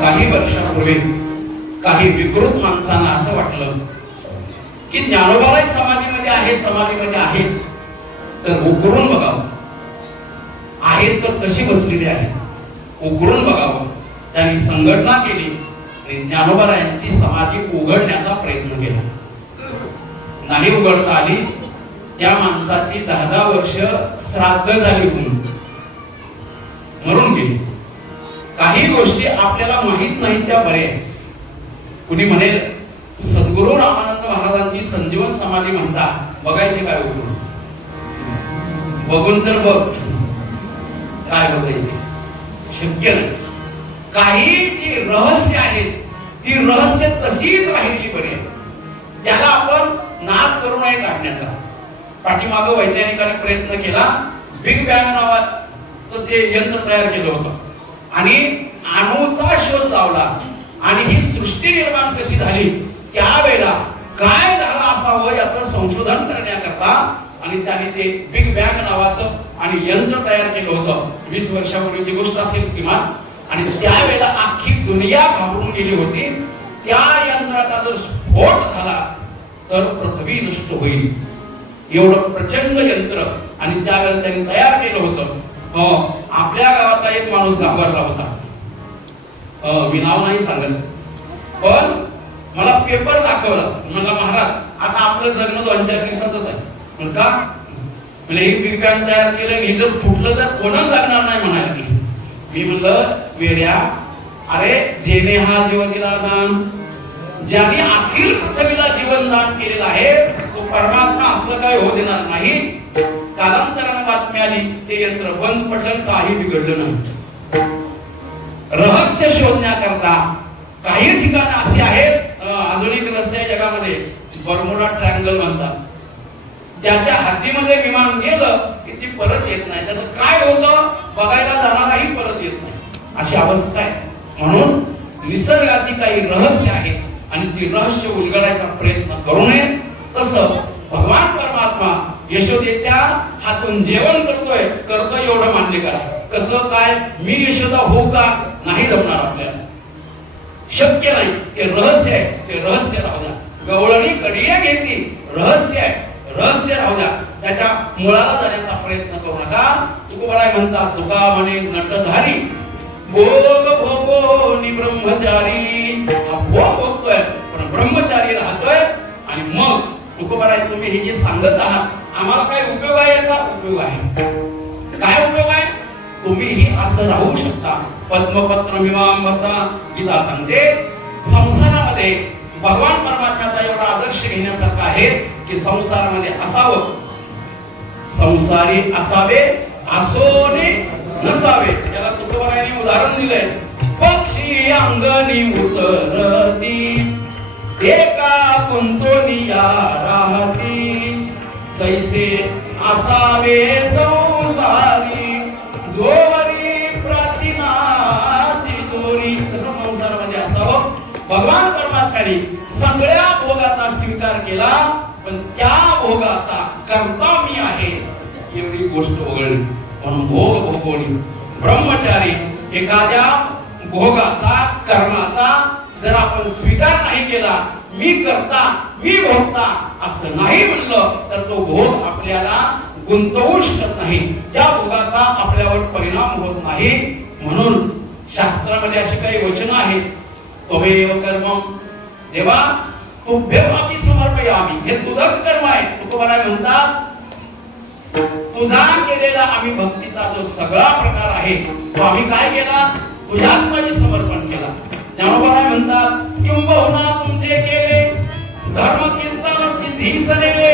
काही वर्षापूर्वी काही विकृत माणसांना असं वाटलं की ज्ञानोबाराय समाधीमध्ये आहे, समाधीमध्ये आहेत तर उकरून बघावं, आहेत तर कशी बसलेली आहे उकरून बघावं. त्यांनी संघटना केली आणि ज्ञानोबारायांची समाधी उघडण्याचा प्रयत्न केला. नाही उघडता आली. त्या माणसाची 10 वर्ष श्राद्ध झाली म्हणून मरून गेली. काही गोष्टी आपल्याला माहित नाहीत त्या बऱ्या. कुणी म्हणेल सद्गुरू रामानंद महाराजांची संजीवन समाधी म्हणता, बघायची काय उघडून? बघून तर बघ काय बघायचे, शक्य नाही. काही जी रहस्य आहेत ती रहस्य तशीच राहिली बरी आहे. त्याला आपण नाश करू नये काढण्याचा. पाठीमागे वैज्ञानिकांनी प्रयत्न केला. बिग बँग नावाचं ते यंत्र तयार केलं होतं आणि अणूचा शोध लावला आणि ही सृष्टी निर्माण कशी झाली त्यावेळेला काय झालं असावं याचं संशोधन करण्याकरता आणि त्यांनी ते बिग बँग नावाचं आणि यंत्र तयार केलं होतं. 20 वर्षापूर्वीची गोष्ट असेल किमान. आणि त्यावेळेला अख्खी दुनिया घाबरून गेली होती. त्या यंत्राचा जर स्फोट झाला तर पृथ्वी नष्ट होईल एवढं प्रचंड यंत्र आणि त्यावेळेला त्यांनी तयार केलं होतं. आपल्या गावाचा एक माणूस घाबरला होता. मी नाव नाही सांगत पण मला पेपर दाखवला. मला महाराज आता आपलं जन्म 2-4 दिवसातच आहे. म्हणता म्हणजे हे बिग बँग तयार केलं, हे जर फुटलं तर कोणच लागणार नाही म्हणायला. मी म्हणलं वेड्या, अरे जेने हा जीव दिला दान, ज्याने अखिल पृथ्वीला जीवन दान केलेलं आहे तो परमात्मा असलं काय होऊ देणार नाही. कालांतराने बातमी आली ते यंत्र बंद पडलं, काही बिघडलं नाही. रहस्य शोधण्याकरता काही ठिकाणं अशी आहेत. अजून एक रहस्य आहे जगामध्ये, बर्मुडा ट्रायंगल म्हणतात. ज्याच्या हद्दीमध्ये विमान गेलं की ती परत येत नाही. त्याचं काय होतं बघायला जाणाराही परत येत नाही, अशी अवस्था आहे. म्हणून निसर्गाची काही रहस्य आहेत आणि ती रहस्य उलगडायचा प्रयत्न करू नये. तसं भगवान परमात्मा यशोदेच्या हातून जेवण करतोय एवढं मान्य करा. कसं काय मी यशोदा होऊ का? नाही जमणार आपल्याला, शक्य नाही. ते रहस्य आहे, ते रहस्य राहू द्या. गवळणी कडिया घेतली, रहस्य आहे, रहस्य राहू द्या. त्याच्या मुळाला जाण्याचा प्रयत्न करू नका. तुकोबाराय म्हणतात, तुका म्हणे नटधारी भोग भोगो नि ब्रह्मचारी. हा भोग भोगतोय पण ब्रह्मचारी राहतोय. आणि मग तुकोबाराय तुम्ही हे जे सांगत आहात आम्हाला काय उपयोग आहे का? उपयोग आहे. काय उपयोग आहे? तुम्हीही असं राहू शकता. पद्मपत्र मीमांसा गीता सांगते. संसारामध्ये भगवान परमात्म्याचा एवढा आदर्श घेण्यासारखा आहे की संसारामध्ये असावं, संसारी असावे, असोने नसावे. त्याला तुकोबारायांनी उदाहरण दिलंय. पक्षी अंगणी उतरती एका कुंतोनिया राहती, तैसे असावे संसारी जोवरी प्राचीनाची दोरी. तसं संसारामध्ये असावं. भगवान परमात्म्याने सगळ्या भोगाचा स्वीकार केला पण त्या भोगाचा कर्ता मी आहे एवढी गोष्ट वगळली. म्हणून भोग भोगोनी ब्रह्मचारी. एखाद्या भोगाचा कर्माचा जर आपण स्वीकार नाही केला, मी करता मी भोगता असं नाही म्हणलं तर तो भोग आपल्याला गुंतवू शकत नाही. त्या भोगाचा आपल्यावर परिणाम होत नाही. म्हणून शास्त्रामध्ये अशी काही वचनं आहेत. त्वमेव कर्मं देवा तुभ्यमपि समर्पयामि. हे तुझं कर्म आहे. तुकोबाराय म्हणतात तुझा केलेला आम्ही भक्तीचा जो सगळा प्रकार आहे तो आम्ही काय केला? तुझ्याच माझे समर्पण केला. ज्ञानोबाराय म्हणतात किंबहुना तुमचे केले धर्म कीर्तन सिद्धी सनेले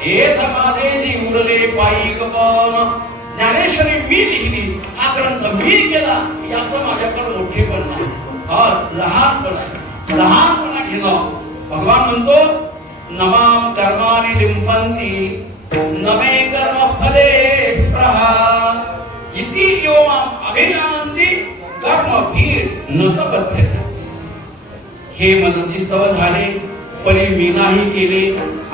हे समाजे जी उरले पायी गपन. ज्ञानेश्वरी मी लिहिली, हा ग्रंथ मी केला, याचं माझ्याकडे मोठेपण नाही. लहानपणा घेणं भगवान म्हणतो नमाम कर्माणि लिंपन्ति नमे कर्म फले स्पृहा इति योमाम अभिजानन्ति कर्म भीर न सबध्यते. हे मनोजी स्तव झाले परी मी नाही केले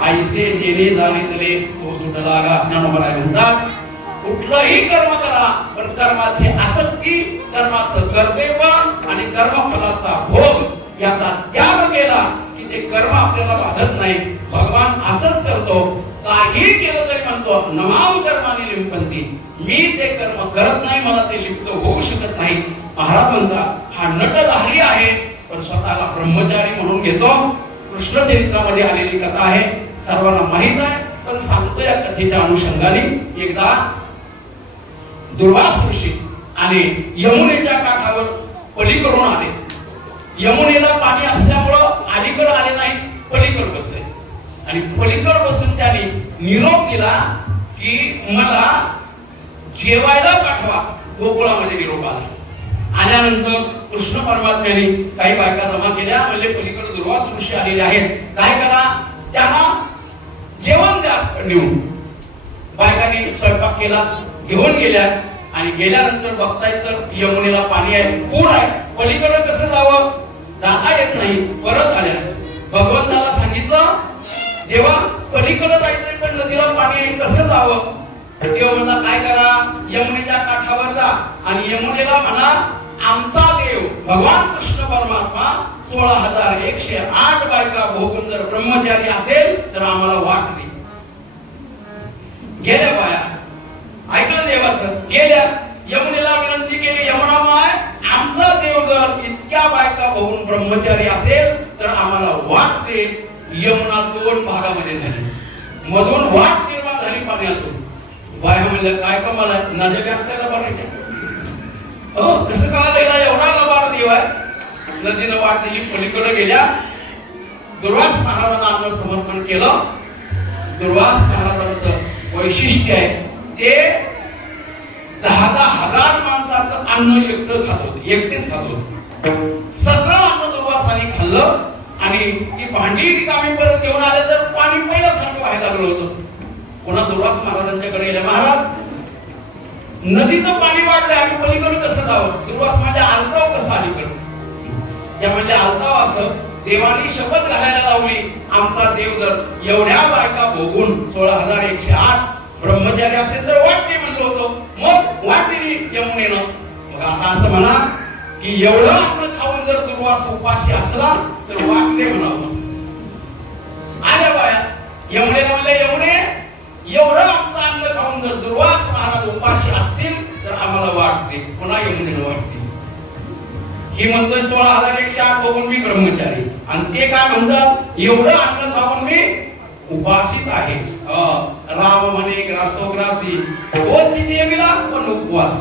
आईसे जेणे जाणितले तो सुटला गाठना मला म्हणतात. कुठलंही कर्म करा पण कर्माची आसक्ती कर्माचं कर्तव्य आणि कर्मफलाचा भोग याचा त्याग केला की ते कर्म आपल्याला बाधत नाही. भगवान असंच करतो काही केलं तरी म्हणतो नमाम कर्माने लिंपन्ति मी ते कर्म करत नाही मला ते लिप्त होऊ शकत नाही. महाराज म्हणतात हा नटधारी आहे पण स्वतःला ब्रह्मचारी म्हणून घेतो. कृष्ण चरित्रामध्ये आलेली कथा आहे सर्वांना माहित आहे पण सांगतो या कथेच्या अनुषंगाने. एकदा दुर्वास ऋषी आणि यमुनेच्या काठावर पलीकडून आले. यमुनेला पाणी असल्यामुळं अलीकडे आले नाही पलीकडे बसले आणि पलीकडे बसून त्यांनी निरोप दिला की मला जेवायला पाठवा. गोकुळामध्ये निरोप आला. आल्यानंतर कृष्ण परमात्म्याने काही बायका जमा केल्या. म्हणजे पलीकडे दुर्वास ऋषी आलेले आहेत काय करा त्यांना जेवण द्या नेऊन. बायकांनी स्वयंपाक केला घेऊन गेल्या आणि गेल्यानंतर बघताय तर यमुनेला पाणी आहे पूर आहे. पलीकडे कसं जावं जाता येत नाही. परत आल्या भगवंताला सांगितलं देवा पलीकडे जायचंय पण नदीला पाणी आहे कसं जावं. देव म्हणला काय करा यमुनेच्या काठावर जा आणि यमुनेला म्हणा आमचा देव भगवान कृष्ण परमात्मा 16,108 बायका भोगून जर ब्रह्मचारी असेल तर आम्हाला वाट दे. गेल्या बाया ऐकलं देवाचं गेल्या यमुनेला विनंती केली यमुना माय आमचा देव जर इतक्या बायका भोगून ब्रह्मचारी असेल तर आम्हाला वाट दे. यमुना 2 भागामध्ये झाली. मधून वाट निर्माण झाली पाण्यातून. बाया म्हणल्या काय कमाल आहे नद्या व्यासला भरायच्या कसं कळालं एवढा लबाड देव आहे. नदीनं वाट दिली पलीकडे गेल्या. दुर्वास महाराजांना आपलं समर्पण केलं. दुर्वास महाराजांचं वैशिष्ट्य आहे ते 10,000 माणसाचं अन्न एकटं खात होते एकटेच खात होते. सगळं अन्न दुर्वासाने खाल्लं आणि ती भांडी रिकामी परत घेऊन आले तर पाणी पहिल्यासारखं व्हायला लागलं होतं. पुन्हा दुर्वास महाराजांच्याकडे गेले महाराज नदीचं पाणी वाढलंय आम्ही पलीकडे कसं जावं. दुर्वास म्हणजे आलताव कसं अलीकडे त्या म्हणजे आलताव असं देवानी शपथ घालायला लावली आमचा देव जर एवढ्या बायका भोगून 16,108 ब्रह्मचारी असेल तर वाटते म्हणलं होतं. मग वाटली यमुनेनं. मग आता असं म्हणा की एवढं अन्न खाऊन जर दुर्वास उपाशी असला तर वाटते म्हणावं. आल्या बाया यमुनेला म्हणले यमुने एवढं आमचं अन्न खाऊन जर दुर्वास महाराज उपाशी असतील तर आम्हाला वाटते. पुन्हा यमुनेला वाटते. ही म्हणतोय 16,108 बघून मी ब्रह्मचारी आणि ते काय म्हणतात एवढं अन्न खाऊन मी उपासित आहे. राम म्हणे ग्रासोग्रासी रोजची देवीला पण उपवास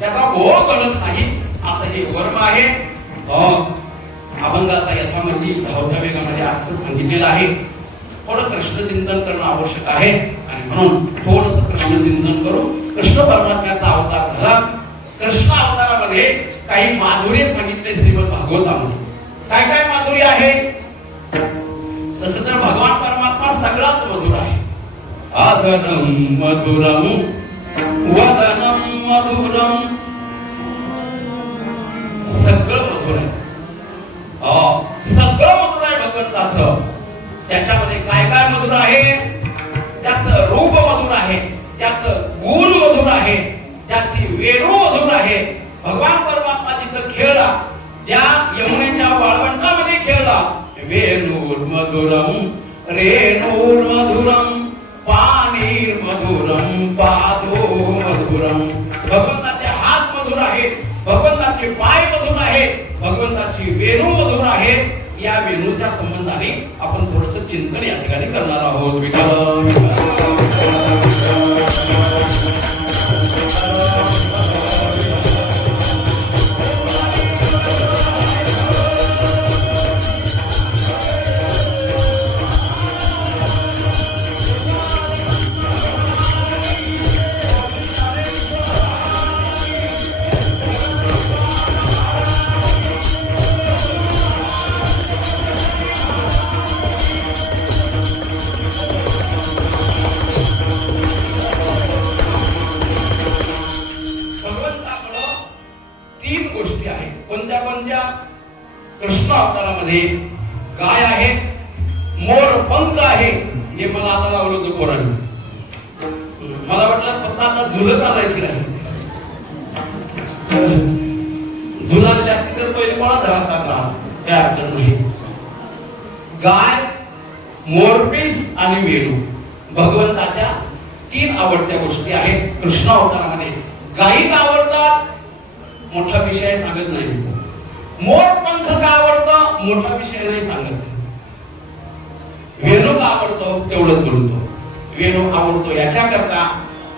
त्याचा भोग गणत नाही असं हे वर्म आहे. अभंगाचा यथामती धावत्या वेगामध्ये अर्थ सांगितलेला आहे. थोडं कृष्ण चिंतन करणं आवश्यक आहे आणि म्हणून थोडंसं कृष्ण चिंतन करू. कृष्ण परमात्म्याचा अवतार झाला. कृष्ण अवतारामध्ये काही माधुर्य सांगितले श्रीमद भागवतामध्ये. काय काय माधुर्य आहे तसं तर भगवान परमात्मा सगळ्यात मधुर आहे. आदरम मधुरम वदनम मधुरम सगळं मधुर आहे. सगळं मधुर आहे भगवंताचं. त्याच्यामध्ये काय काय मधुर आहे त्याचं रूप मधुर आहे त्याचं गुण मधुर आहे त्याची वेणू मधुर आहे. भगवान परमात्मा जिथं खेळला ज्या यमुनेच्या वाळवंटामध्ये खेळला वेणूर मधुरम रेणूर मधुरम पानीर मधुरम पादो मधुरम. भगवंताचे हात मधुर आहेत भगवंताचे पाय मधुर आहेत भगवंताची वेणू मधुर आहे. या वेणूच्या संबंधाने आपण थोडंसं चिंतन या ठिकाणी करणार आहोत. कोणत्या? कृष्ण अवतारामध्ये गाय आहे, मोर पंख आहे. हे मला आता लावलं होतं पोरांनी. मला वाटलं फक्त आता झुलत आलाय की नाही. झुलाला जास्ती तर पहिले कोणा धराचा का त्या अडचण नाही. गाय, मोरपीस आणि वेणू भगवंताच्या 3 आवडत्या गोष्टी आहेत कृष्ण अवतारामध्ये. गायी का आवडतात? मोठा विषय सांगत नाही. मोर पंख का आवडतं? मोठा विषय नाही सांगत. वेणू का आवडतो? तेवढंच बोलतो. वेणू आवडतो याच्याकरता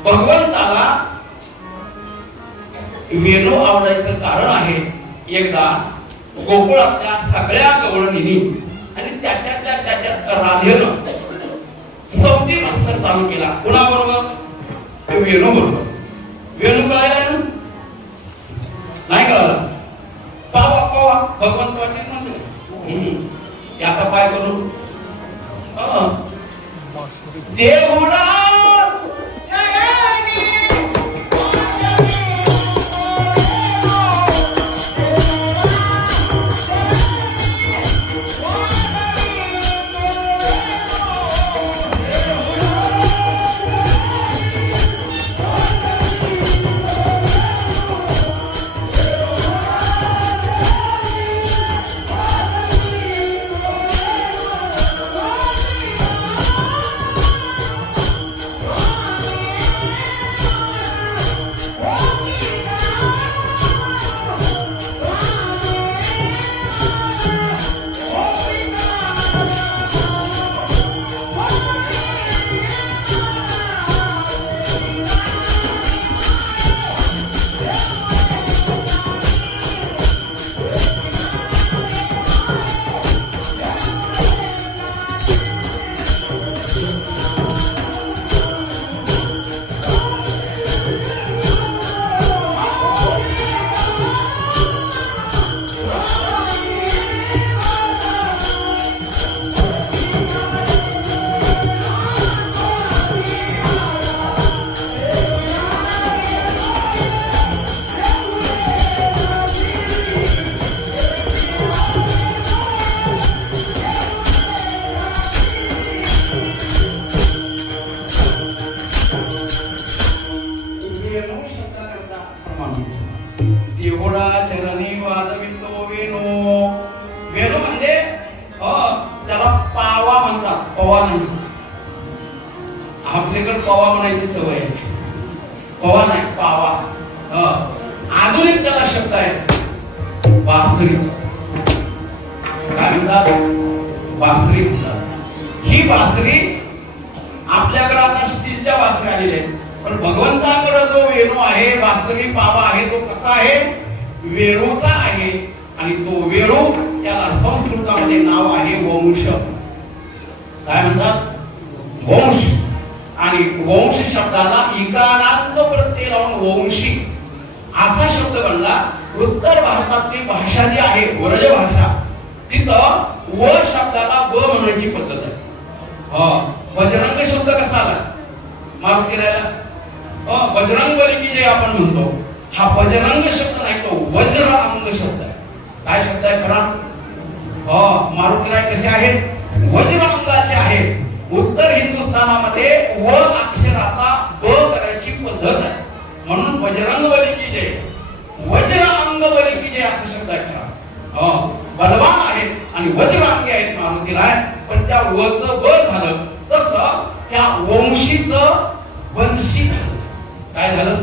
भगवंताला वेणू आवडायचं कारण आहे, एकदा गोकुळातल्या सगळ्या गवळणींनी आणि त्याच्यात राधेनं चौथी मत्सर चालू केला. कुणाबरोबर? वेणू बरोबर. वेणू कळायला नाही कळालं. पावा पावा भगवंत वाचित नव्हते. याचा पाय करून देवडा देवडा चरणी वाजवितो वेणू. वेणू म्हणजे त्याला पावा म्हणतात. पवा नाही. आपल्याकडे पवा म्हणायची सवय आहे. पवा नाही, पावा. आधुनिक त्याला शब्द आहे बासरी. काय म्हणतात? बासरी म्हणतात. ही बासरी आपल्याकडे आता स्टीलच्या बासरी आलेल्या आहेत, पण भगवंताकडे जो वेणू आहे, बासरी पावा आहे, तो कसा आहे? वेणूचा आहे. आणि तो वेणू त्याला संस्कृतामध्ये नाव आहे वंश. काय म्हणतात? वंश. आणि वंश शब्दाला इकारांत प्रत्यय लावून वंशी असा शब्द बनला. उत्तर भारतातली भाषा जी आहे व्रज भाषा, तिथं व शब्दाला ब म्हणायची पद्धत आहे. बजरंग शब्द कसा आला? मारुतीला बजरंग बली की जे आपण म्हणतो, हा बजरंग शब्द नाही, तो वज्र अंग शब्द आहे. काय शब्द आहे खरा? मारुतीला कसे आहेत? वज्र अंगाचे आहेत. उत्तर हिंदुस्थानामध्ये व अक्षराचा ब करायची पद्धत आहे, म्हणून बजरंग बली की जय, वज्र अंग बली की जय असा शब्द आहे खरा. बलवान आहेत आणि वज्र अंगी आहेत मारुतीला. पण त्या वचं ब झालं तसं त्या वंशीचं वंशी झालं. काय झालं?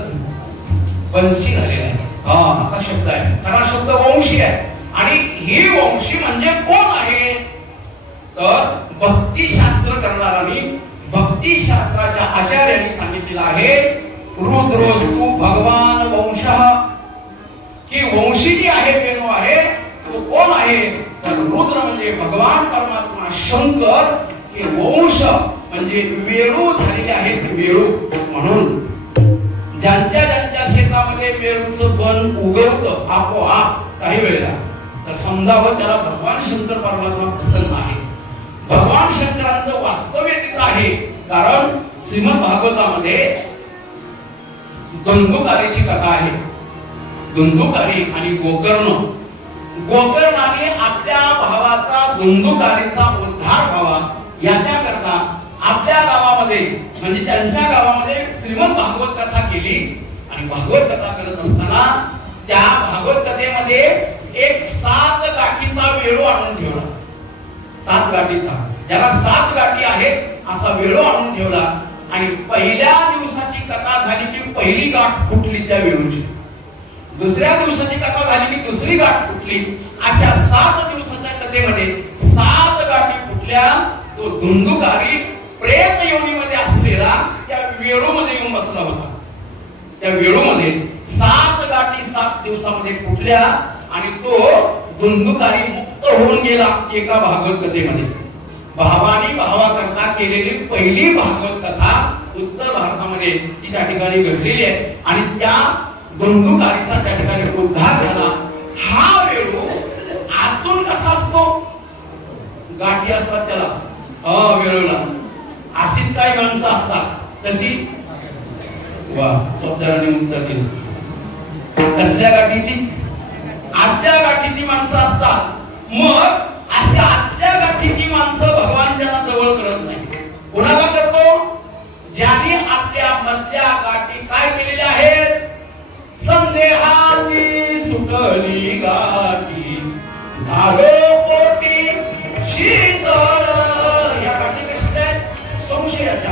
वंशी झालेलं आहे. असा शब्द आहे. खरा शब्द वंशी आहे. आणि ही वंशी म्हणजे कोण आहे? तर भक्तिशास्त्र करणाऱ्यांनी, भक्तिशास्त्राच्या आचार्यांनी सांगितलेलं आहे, रुद्रोस्तु भगवान वंशः, की वंशी जी आहे, वेणू आहे, तो कोण आहे? तर रुद्र म्हणजे भगवान परमात्मा शंकर. हे वंश म्हणजे वेणू झालेले आहेत. वेणू म्हणून ज्यांच्या ज्यांच्या शेतामध्ये वेणूचं बन उगवतं आपोआप काही वेळेला, तर समजावं त्याला भगवान शंकर परमात्मा प्रसन्न आहे. भगवान शंकरांचं वास्तव्य तिथं आहे. कारण श्रीमद भागवतामध्ये धुंधुकारीची कथा आहे. धुंधुकारी आणि गोकर्ण गोकर्णाने आपल्या भावाचा धुंदुकारीचा उद्धार व्हावा याच्याकरता आपल्या गावामध्ये म्हणजे त्यांच्या गावामध्ये श्रीमद भागवत कथा केली आणि भागवत कथा करत असताना त्या भागवत कथेमध्ये एक 7 गाठीचा वेळू आणून ठेवला. 7 गाठीचा, ज्याला 7 गाठी आहेत असा वेळू आणून ठेवला आणि पहिल्या दिवसाची कथा झाली की पहिली गाठ फुटली त्या वेळूची. दुसऱ्या दिवसाची कथा झाली की दुसरी गाठ फुटली. अशा 7 दिवसाच्या कथेमध्ये 7 गाठी फुटल्या. तो धुंदुकारी प्रेत योनीमध्ये असलेला त्या वेळूमध्ये येऊन बसला होता. त्या वेळूमध्ये 7 गाठी 7 दिवसामध्ये फुटल्या आणि तो धुंदुकारी मुक्त होऊन गेला. एका भागवत कथेमध्ये भावानी भावाकरता केलेली पहिली भागवत कथा उत्तर भारतामध्ये ती त्या ठिकाणी घडलेली आहे आणि त्या धुंदुकारीचा त्या ठिकाणी उद्धार झाला. हा वेळू आतून कसा असतो? गाठी असतात त्याला वेळूला. अशीच काही माणसं असतात तशी वा शब्दाने उत्तर दिलं. कसल्या गाठीची? आतल्या गाठीची माणसं असतात. मग अशा आतल्या गाठीची माणसं भगवान त्यांना जवळ करत नाही. कोणाला करतो? ज्यांनी आपल्या मधल्या गाठी काय केलेल्या आहेत? संदेहाची सुटली गाठी धारो पोटी शीतळ. या गाठी कशा आहेत? संशयाच्या,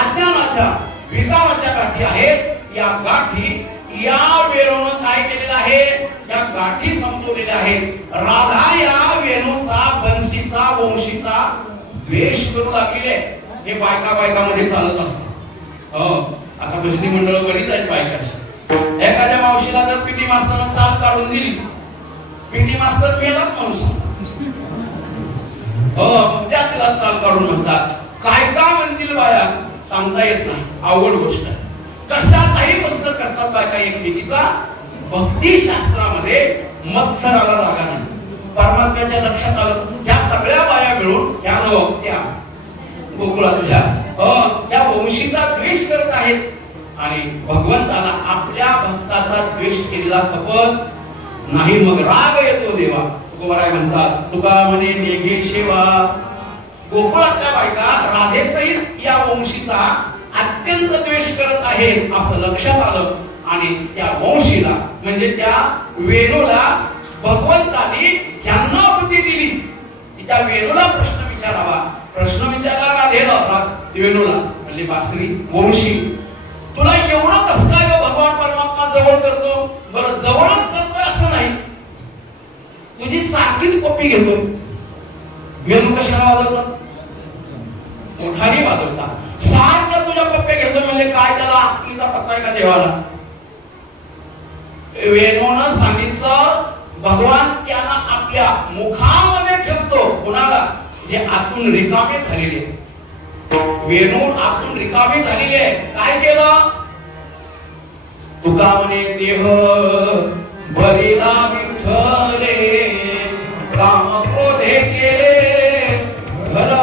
अज्ञानाच्या, विकाराच्या गाठी आहेत. या गाठी या वेळून काय केलेलं आहे? या गाठी संपवलेल्या आहेत. राधा या वेणूचा, बंशीचा, वंशीचा द्वेष करू लागले. हे बायकामध्ये चालत असतं. आता भजनी मंडळ बरीच आहेत बायकाची. एखाद्या मावशीला जर पीटी मास्तरनं चाल काढून दिली, पीटी मास्तर मेलाच मावशी. त्या तिला चाल काढून म्हणतात. काय का म्हणतील बाया सांगता येत नाही. अवघड गोष्ट आहे. कशाचाही वस्त्र करतात बायका एकमेकीचा. भक्ती शास्त्रामध्ये मत्सराला जागा नाही. परमात्म्याच्या लक्षात आलं त्या सगळ्या बाया मिळून त्या गोकुळाच्या त्या वंशीचा द्वेष करत आहेत आणि भगवंताला आपल्या भक्ताचा द्वेष केलेला खपत नाही. मग राग येतो देवा. तुकोबाराय म्हणतात, तुका म्हणे नेघे शेवा. गोकुळातल्या बायका राधेसहित या वंशीचा अत्यंत द्वेष करत आहेत असं लक्षात आलं आणि त्या वंशीला म्हणजे त्या वेणूला भगवंतानी ह्यांना बुद्धी दिली. त्या वेणूला प्रश्न विचारावा. प्रश्न विचारला राधेला वेणूला म्हणजे बासरी वंशी, तुला एवढं कसं काय भगवान परमात्मा जवळ करतो? बरं जवळच करतोय असं नाही, तुझी सारखीच कॉपी घेतोय. वेणू कशाला वाजवतात? मोठाने वाजवतात. सारखं तुझ्या पप्पे घेतो म्हणजे काय त्याला अक्कलीचा पत्ता आहे का देवाला? वेणूनं सांगितलं भगवान त्यांना आपल्या मुखामध्ये ठेवतो. कुणाला? जे आतून रिकामे झालेले. वेणू आतून रिकामे झालेले. काय केलं? तुका म्हणे देह बलिला विठ्ठले काम क्रोधे केले घर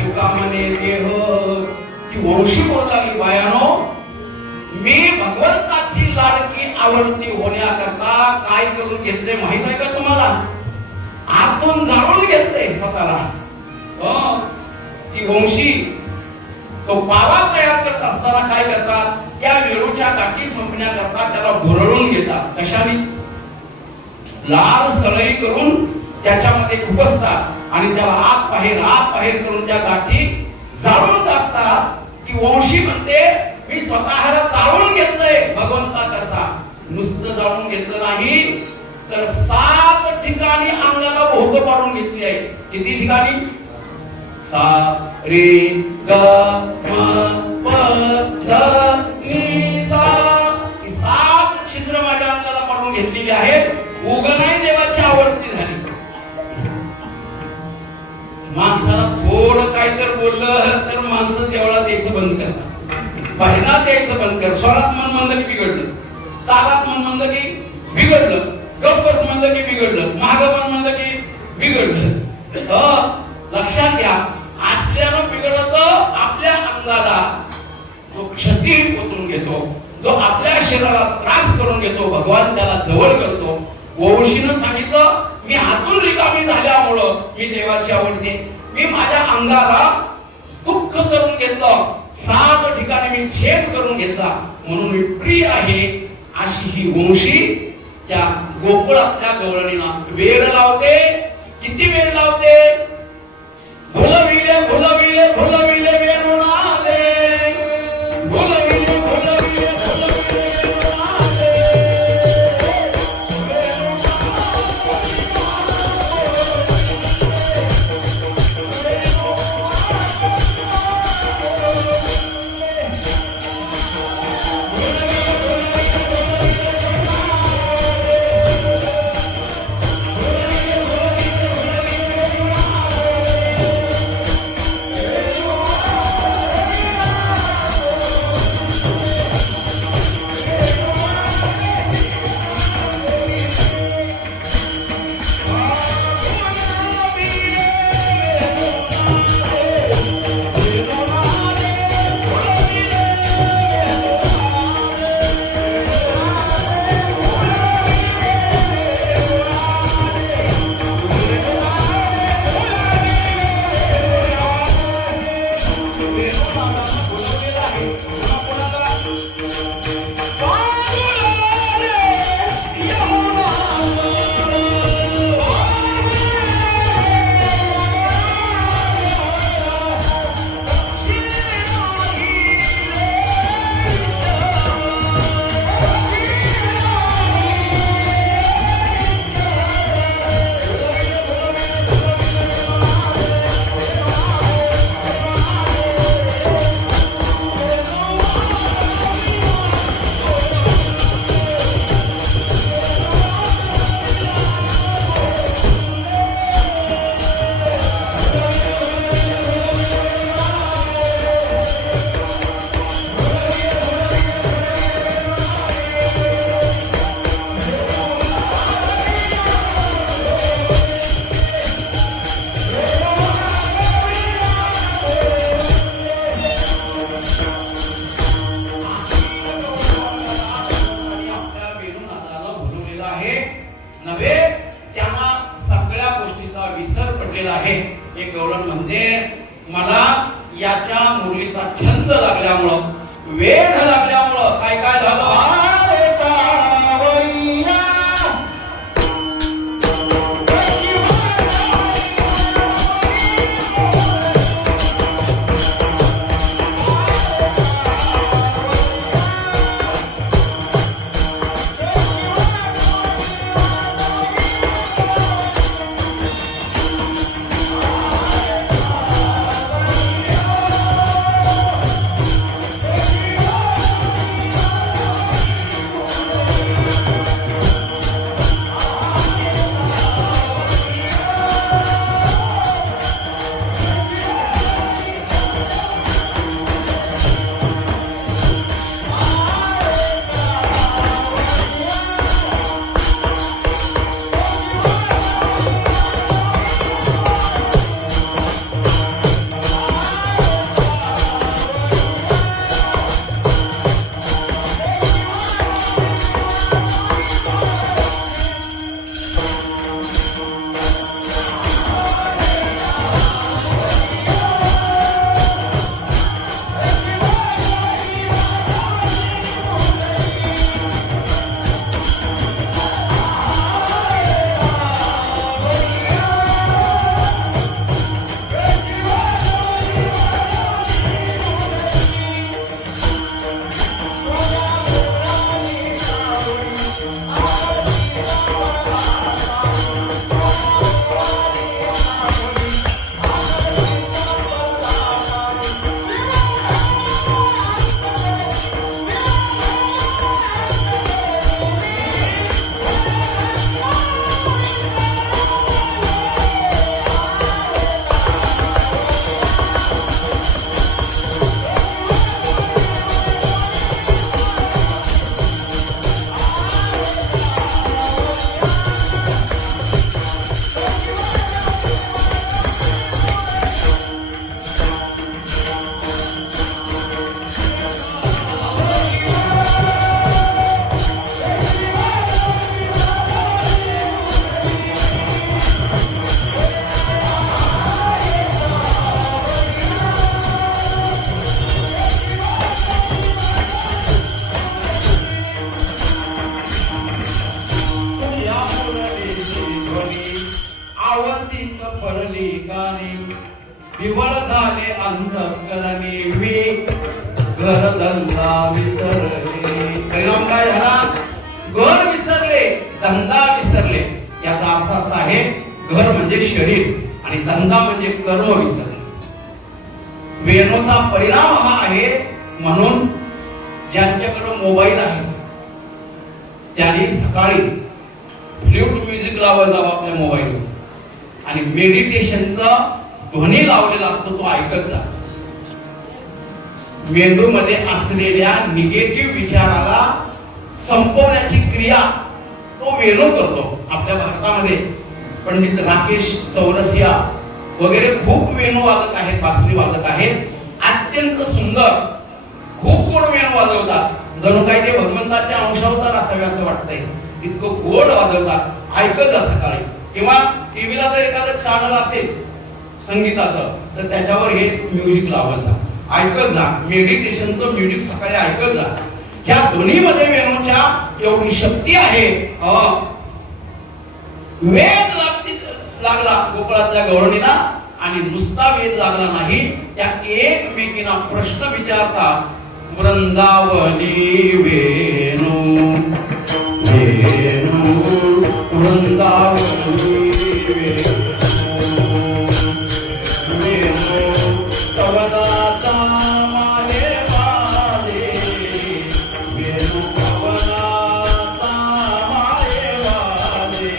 तुका म्हणे देह. ती वंशी बोलू लागली, बायानो मी भगवंताची लाडकी आवडती होण्याकरता काय करून घेतले माहित आहे का तुम्हाला? आतून जाणून घेतले स्वतःला. ती वंशी तो पावा तयार करत असताना काय करतात? त्या वेळूच्या गाठी संपण्याकरता त्याला भुरळून घेतात. कशाने? लाल सळई करून त्याच्यामध्ये खुपसतात आणि त्याला आत बाहेर करून त्या गाठी जाळून टाकतात. ती वंशी म्हणते मी स्वतःला जाळून घेतलंय भगवंता करता. नुसतं जाळून घेतलं नाही तर 7 ठिकाणी अंगाला भोग पाडून घेतली आहे. किती ठिकाणी? सा रे ग म प ध नि सा. 7 छिद्र माझ्या अंगाला पाडून घेतलेली आहेत. उगनाई देवाची आवडती झाली. माणसाला थोडं काय तर बोललं तर माणसं देवळात यायचं बंद करतात, भजनात यायचं बंद कर. स्वरात मन म्हणलं की बिघडलं, तालात मन म्हणलं की बिघडलं, गप्पस म्हणलं की बिघडलं, माग मन म्हणलं की बिघडलं. लक्षात घ्या, असल्यानं बिघडत आपल्या अंगाला जो क्षती पोचून घेतो, जो आपल्या शरीराला त्रास करून घेतो, भगवान त्याला जवळ करतो. वंशीनं सांगितलं, मी हातून रिकामी झाल्यामुळं मी देवाची आवडते. मी माझ्या अंगाला दुःख करून घेतलं, 7 ठिकाणी मी छेद करून घेतला, म्हणून मी प्रिय आहे. अशी ही वंशी त्या गोकुळातल्या गवळणीला वेळ लावते. किती वेळ लावते? भुलविले भुलविले भुलविले वेणुनादे, भुलविले भुलविले भुलविले वेणुनादे. एक गवळण म्हणते, मला याच्या मुरलीचा छंद लागल्यामुळं, वेध लागल्यामुळं काय काय झालं? पडली कानी विवळ झाले अंतःकरणी घरधंदा विसरले. परिणाम काय झाला? घर विसरले, धंदा विसरले. याचा अर्थ असा आहे, घर म्हणजे शरीर आणि धंदा म्हणजे कर्म विसरले. वेणूचा परिणाम हा आहे. म्हणून ज्यांच्याकडे मोबाईल आहे त्यांनी सकाळी फ्लूट म्युझिक लावत जावं आपल्या मोबाईलवर आणि मेडिटेशनचा ध्वनी लावलेला असतो तो ऐकत जा. मेंदूमध्ये असलेल्या निगेटिव्ह विचाराला संपवण्याची क्रिया तो वेणू करतो. आपल्या भारतामध्ये पंडित राकेश चौरसिया वगैरे खूप वेणू वादक आहेत, बासरी वादक आहेत, अत्यंत सुंदर, खूप गोड वेणू वाजवतात. जणू काही ते भगवंताच्या अंशावतार असावे असं वाटतंय, इतकं गोड वाजवतात. ऐकत जा सकाळी. किंवा टीव्हीला जर एखादं चॅनल असेल संगीताचं तर त्याच्यावर हे म्युझिक लावत जा, ऐकत जा. मेडिटेशनचं म्युझिक सकाळी ऐकत जा. ह्या दोन्हीमध्ये वेणूच्या एवढी शक्ती आहे. वेद लागला गोकुळातल्या गौरणीला आणि नुसता वेद लागला नाही, त्या एकमेकींना प्रश्न विचारतात. वृंदावनी वेणू वेणू वृंदावनी वेणू कवनाचा माले वाले वेणू कवनाचा माले वाले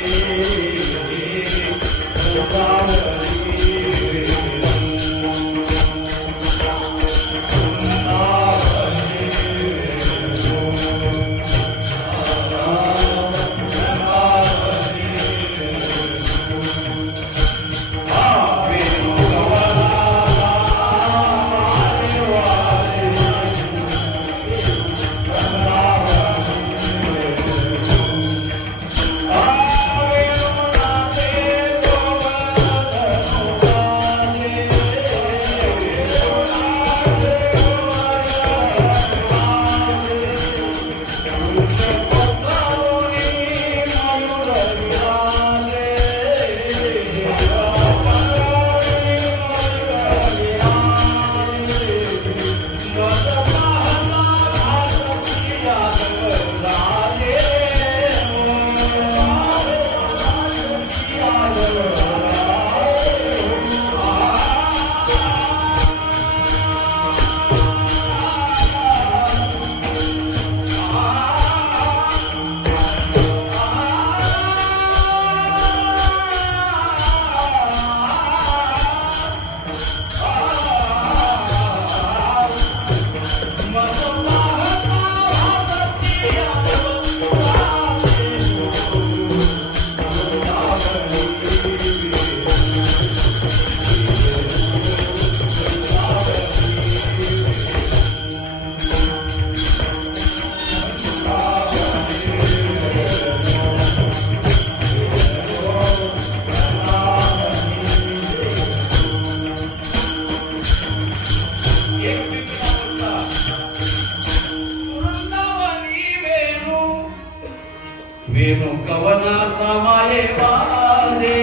वेणू कवनाचा माये वाले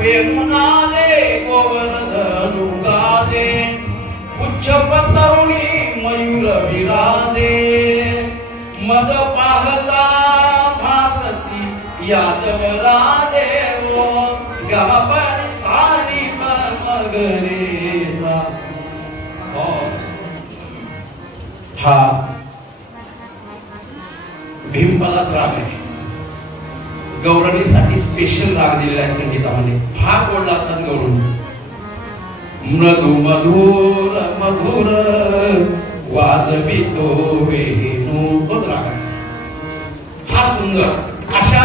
वेणू नादे गोवर्धनु गादे उच्च पसरुणी मयूर विरादे मद पाहता भासती यादव रादेवो गहपण सारी मगरेचा. हा भीमपलाच राग आहे. गौरणीसाठी स्पेशल राग दिलेला आहे संगीतामध्ये. हा कोण लागतात गौरणी. मधु मधुर मधुर वाजवितो वेणू तोच राग आहे. हा सुंदर अशा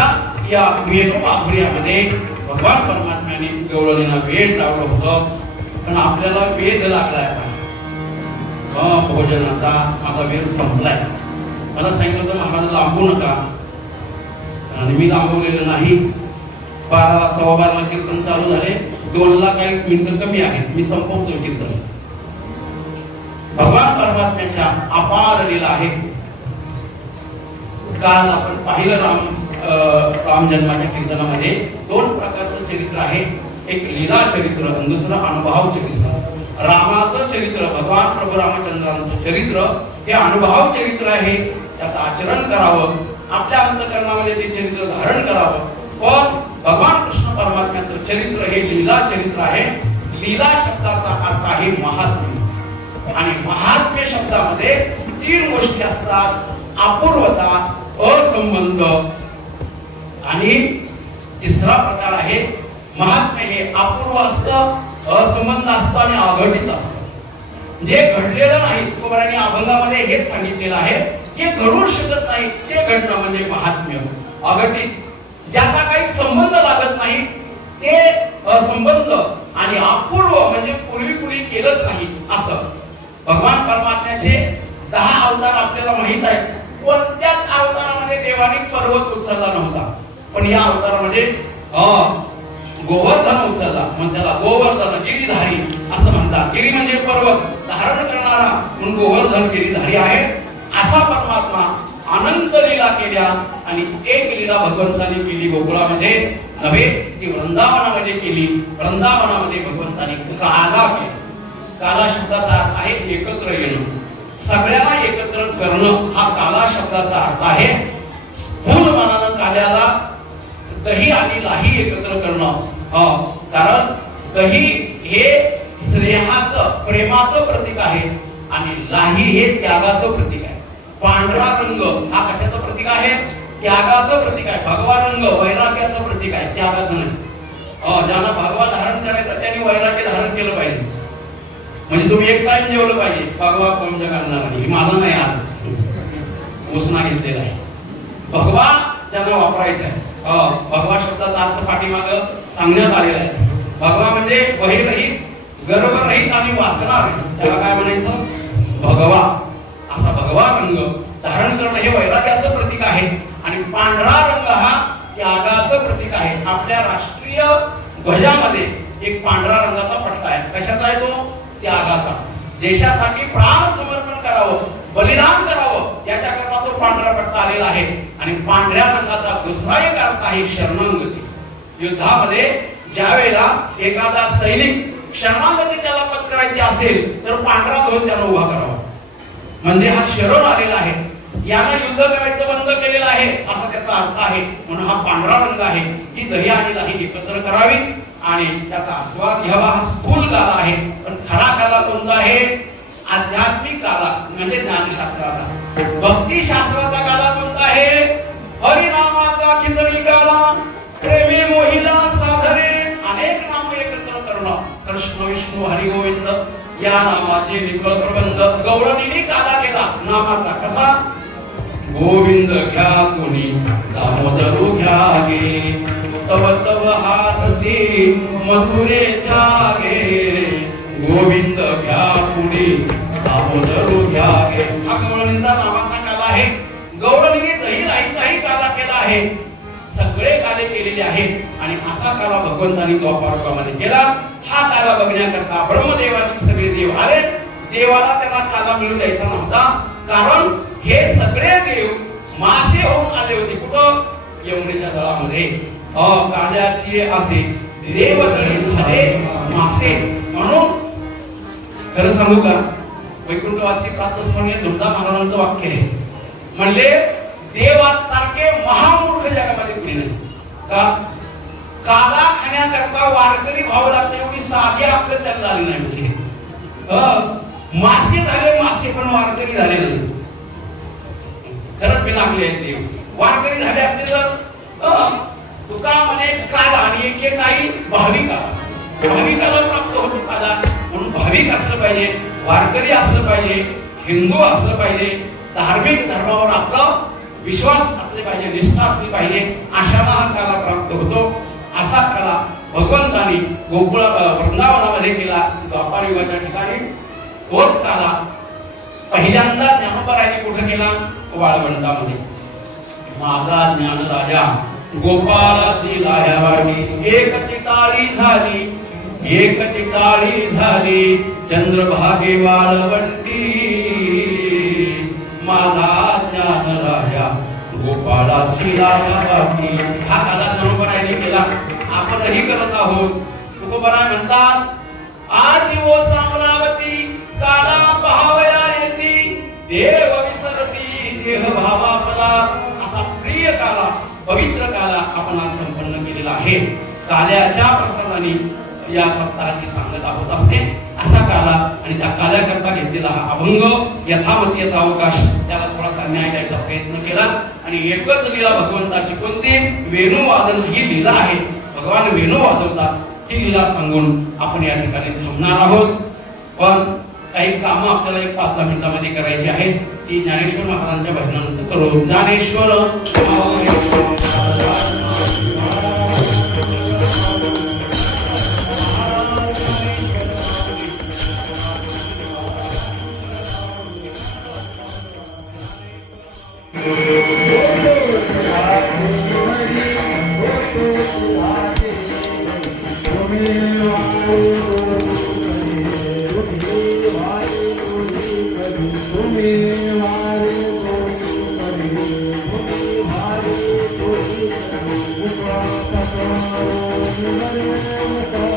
या वेणू वाघुऱ्यामध्ये भगवान परमात्म्याने गौरणीला वेद लावलं होतं. पण आपल्याला वेद लागलाय भोजनाचा. माझा वेद संपलाय. मला सांगितलं होतं महाराज लांबू नका आणि मी लांबवलेलं नाही. 12 सव्वा 12 कीर्तन चालू झाले. 2ला काही मिनिटं कमी आहेत. मी संपवतो कीर्तन. भगवान परमात्म्याच्या अपार लीला आहे. काल आपण पाहिलं राम जन्माच्या कीर्तनामध्ये दोन प्रकारचं चरित्र आहे, एक लीला चरित्र आणि दुसरं अनुभव चरित्र। रामाचं चरित्र, भगवान प्रभू रामचंद्रांचं चरित्र हे अनुभव चरित्र आहे, त्याचं आचरण करावं, आपल्या अंतःकरणामध्ये ते चरित्र धारण करावं। पण भगवान कृष्ण परमात्म्याचं चरित्र हे लीला चरित्र आहे। लीला शब्दाचा अर्थ आहे महात्म्य, आणि महात्म्य शब्दामध्ये तीन गोष्टी असतात, अपूर्वता, असंबंध आणि तिसरा प्रकार आहे महात्म्य हे अपूर्व असतं, असंबंध असतं आणि अघटित असतं। जे घडलेलं नाही, तुकोबारांनी अभंगामध्ये हेच सांगितलेलं आहे, जे घडू शकत नाही ते घडणं म्हणजे महात्म्य। अघटित ज्याचा काही संबंध लागत नाही ते असंबंध, आणि अपूर्व म्हणजे पूर्वी केलंच नाही असं। भगवान परमात्म्याचे 10 अवतार आपल्याला माहित आहे, कोणत्याच अवतारामध्ये देवाने पर्वत उचलला नव्हता, पण या अवतारामध्ये गोवर्धन उचलला, म्हणून त्याला गोवर्धन गिरीधारी असं म्हणतात। गिरी म्हणजे पर्वत धारण करणारा, म्हणून गोवर्धन गिरीधारी आहे। असा परमात्मा अनंत लीला केल्या, आणि एक लीला भगवंताने केली गोकुळामध्ये नव्हे, ती वृंदावनामध्ये केली। वृंदावनामध्ये भगवंताने काला केला। काला शब्दाचा अर्थ आहे एकत्र येणं, सगळ्यांना एकत्र करणं, हा काला शब्दाचा अर्थ आहे। स्थूल मनानं काल्याला दही आणि लाही एकत्र करणं, कारण दही हे स्नेहाचं प्रेमाचं प्रतीक आहे, आणि लाही हे त्यागाचं प्रतीक आहे। पांढरा रंग हा कशाचं प्रतीक आहे? त्यागाचं प्रतीक आहे। भगवा रंग वैराग्याचं प्रतीक आहे, त्यागाचं नाही। ज्यांना भगवा धारण करायचं त्यांनी वैराग्य धारण केलं पाहिजे, म्हणजे तुम्ही एक टाइम जेवलं पाहिजे। भगवा कोण जगांना नाही, माझा नाही, आज उसना घेतलेला आहे। भगवा ज्यांना वापरायचा आहे, भगवा शब्दाचा अर्थ पाठीमागं सांगण्यात आलेला आहे। भगवा म्हणजे बहिरहित, गर्वरहित आणि वासनारहित, त्याला काय म्हणायचं? भगवा। असा भगवा रंग धारण करणं हे वैराग्याचं प्रतीक आहे, आणि पांढरा रंग हा त्यागाचं प्रतीक आहे। आपल्या राष्ट्रीय ध्वजामध्ये एक पांढरा रंगाचा पट्टा आहे, कशाचा आहे तो? त्यागाचा। देशासाठी प्राण समर्पण करावं, बलिदान करावं, याच्याकरता तो पांढरा पट्टा आलेला आहे। आणि पांढऱ्या रंगाचा दुसरा एक अर्थ आहे शरणागती। युद्धामध्ये ज्या वेळेला एखादा सैनिक शरणागती त्याला पत्करायची असेल तर पांढरा ध्वज त्याला उभा करावा, म्हणजे हा शरण आलेला आहे, याला युद्ध करायचं बंद केलेलं आहे असा त्याचा अर्थ आहे। म्हणून हा पांढरा रंग आहे, ही दही आणि लाही एकत्र करावी आणि त्याचा आस्वाद घ्यावा। हा स्थूल काला आहे, पण खरा काला कोणता आहे? आध्यात्मिक काला म्हणजे ज्ञानशास्त्राचा। भक्ती शास्त्राचा काला कोणता आहे? हरिनामाचा खिचडी काला, प्रेमी मोहिला साधरे, अनेक नाम एकत्र करणं, कृष्ण विष्णू हरी गोविंद या नामाचे विकल प्रबंध। गौडणीने काला केला नामाचा, कसा? गोविंद घ्या कोणी दामोदरू घ्या गे, तव तव हासती मथुरे जागे, गोविंद घ्या कोणी दामोदरू घ्या गे। हा गौडणीचा नामाचा काला आहे। गौडणीने दही लाहीचाही काला केला आहे, सगळे काले केलेले आहेत, आणि असा काला भगवंतानी द्वापारयुगामध्ये केला। हा काला बघण्याकरता ब्रह्मदेवाचे सगळे देव आले। देवाला त्याला काला मिळू द्यायचा नव्हता, कारण हे सगळे देव मासे होऊन आले होते। कुठं? यमुनेच्या तळामध्ये। काल्याची असे देवतळी झाले मासे। म्हणून खरं सांगू का, वैकुंठवासी प्रातस्मरणीय तुळजा महाराजांचं वाक्य आहे, म्हणले देवासारखे महामूर्ख जगामध्ये कुणी नाही। का? काला खाण्याकरता वारकरी व्हावं लागतं, एवढी साधी आपलं त्यांना झाली नाही। म्हणजे मासे झाले मासे, पण वारकरी झाले नाही। खरंच बिनागले आहेत देव, वारकरी झाले असते तर तुका म्हणे काला, आणि एक काही भाविकाला प्राप्त होतो काला। म्हणून भाविक असलं पाहिजे, वारकरी असलं पाहिजे, हिंदू असलं पाहिजे, धार्मिक धर्मावर आपला विश्वास असले पाहिजे, निष्ठा असली पाहिजे, अशाला हा काला प्राप्त होतो। असा काला भगवंतानी गोकुळा वृंदावनामध्ये केला। द्वापार युगाच्या ठिकाणी तोच काला पहिल्यांदा ज्ञानोबारायांनी कुठे केला? वाळवंटामध्ये। माझा ज्ञान राजा गोपाळाची लायावाडी, एक चिताळी झाली, एक चिताळी झाली, चंद्रभागे वाळवंटी, माझा ज्ञान राजा गोपाळा शिलाची हा काला सरोवराने केला, आपणही करत आहोत. तुकोबराय म्हणतात, आजी ओ सामनावती काला पहावया येती, देव विसरती देह भावापला. असा प्रिय काला, पवित्र काला आपण आज संपन्न केलेला आहे. काल्याच्या प्रसादाने या सप्ताहाची सांगत आहोत असते असा काला, आणि त्या काल्याकरता घेतलेला हा अभंग यथामती यथावकाश त्याला थोडासा न्याय द्यायचा प्रयत्न केला. आणि एकच लीला भगवंताची कोणती, वेणुवादन ही लीला आहे. भगवान वेणू वाजवतात ही लीला सांगून आपण या ठिकाणी थांबणार आहोत. पण काही कामं आपल्याला एक 5-10 मिनिटांमध्ये करायची आहेत, ती ज्ञानेश्वर महाराजांच्या भजनानंतर करू. Dnyaneshwar Thank you.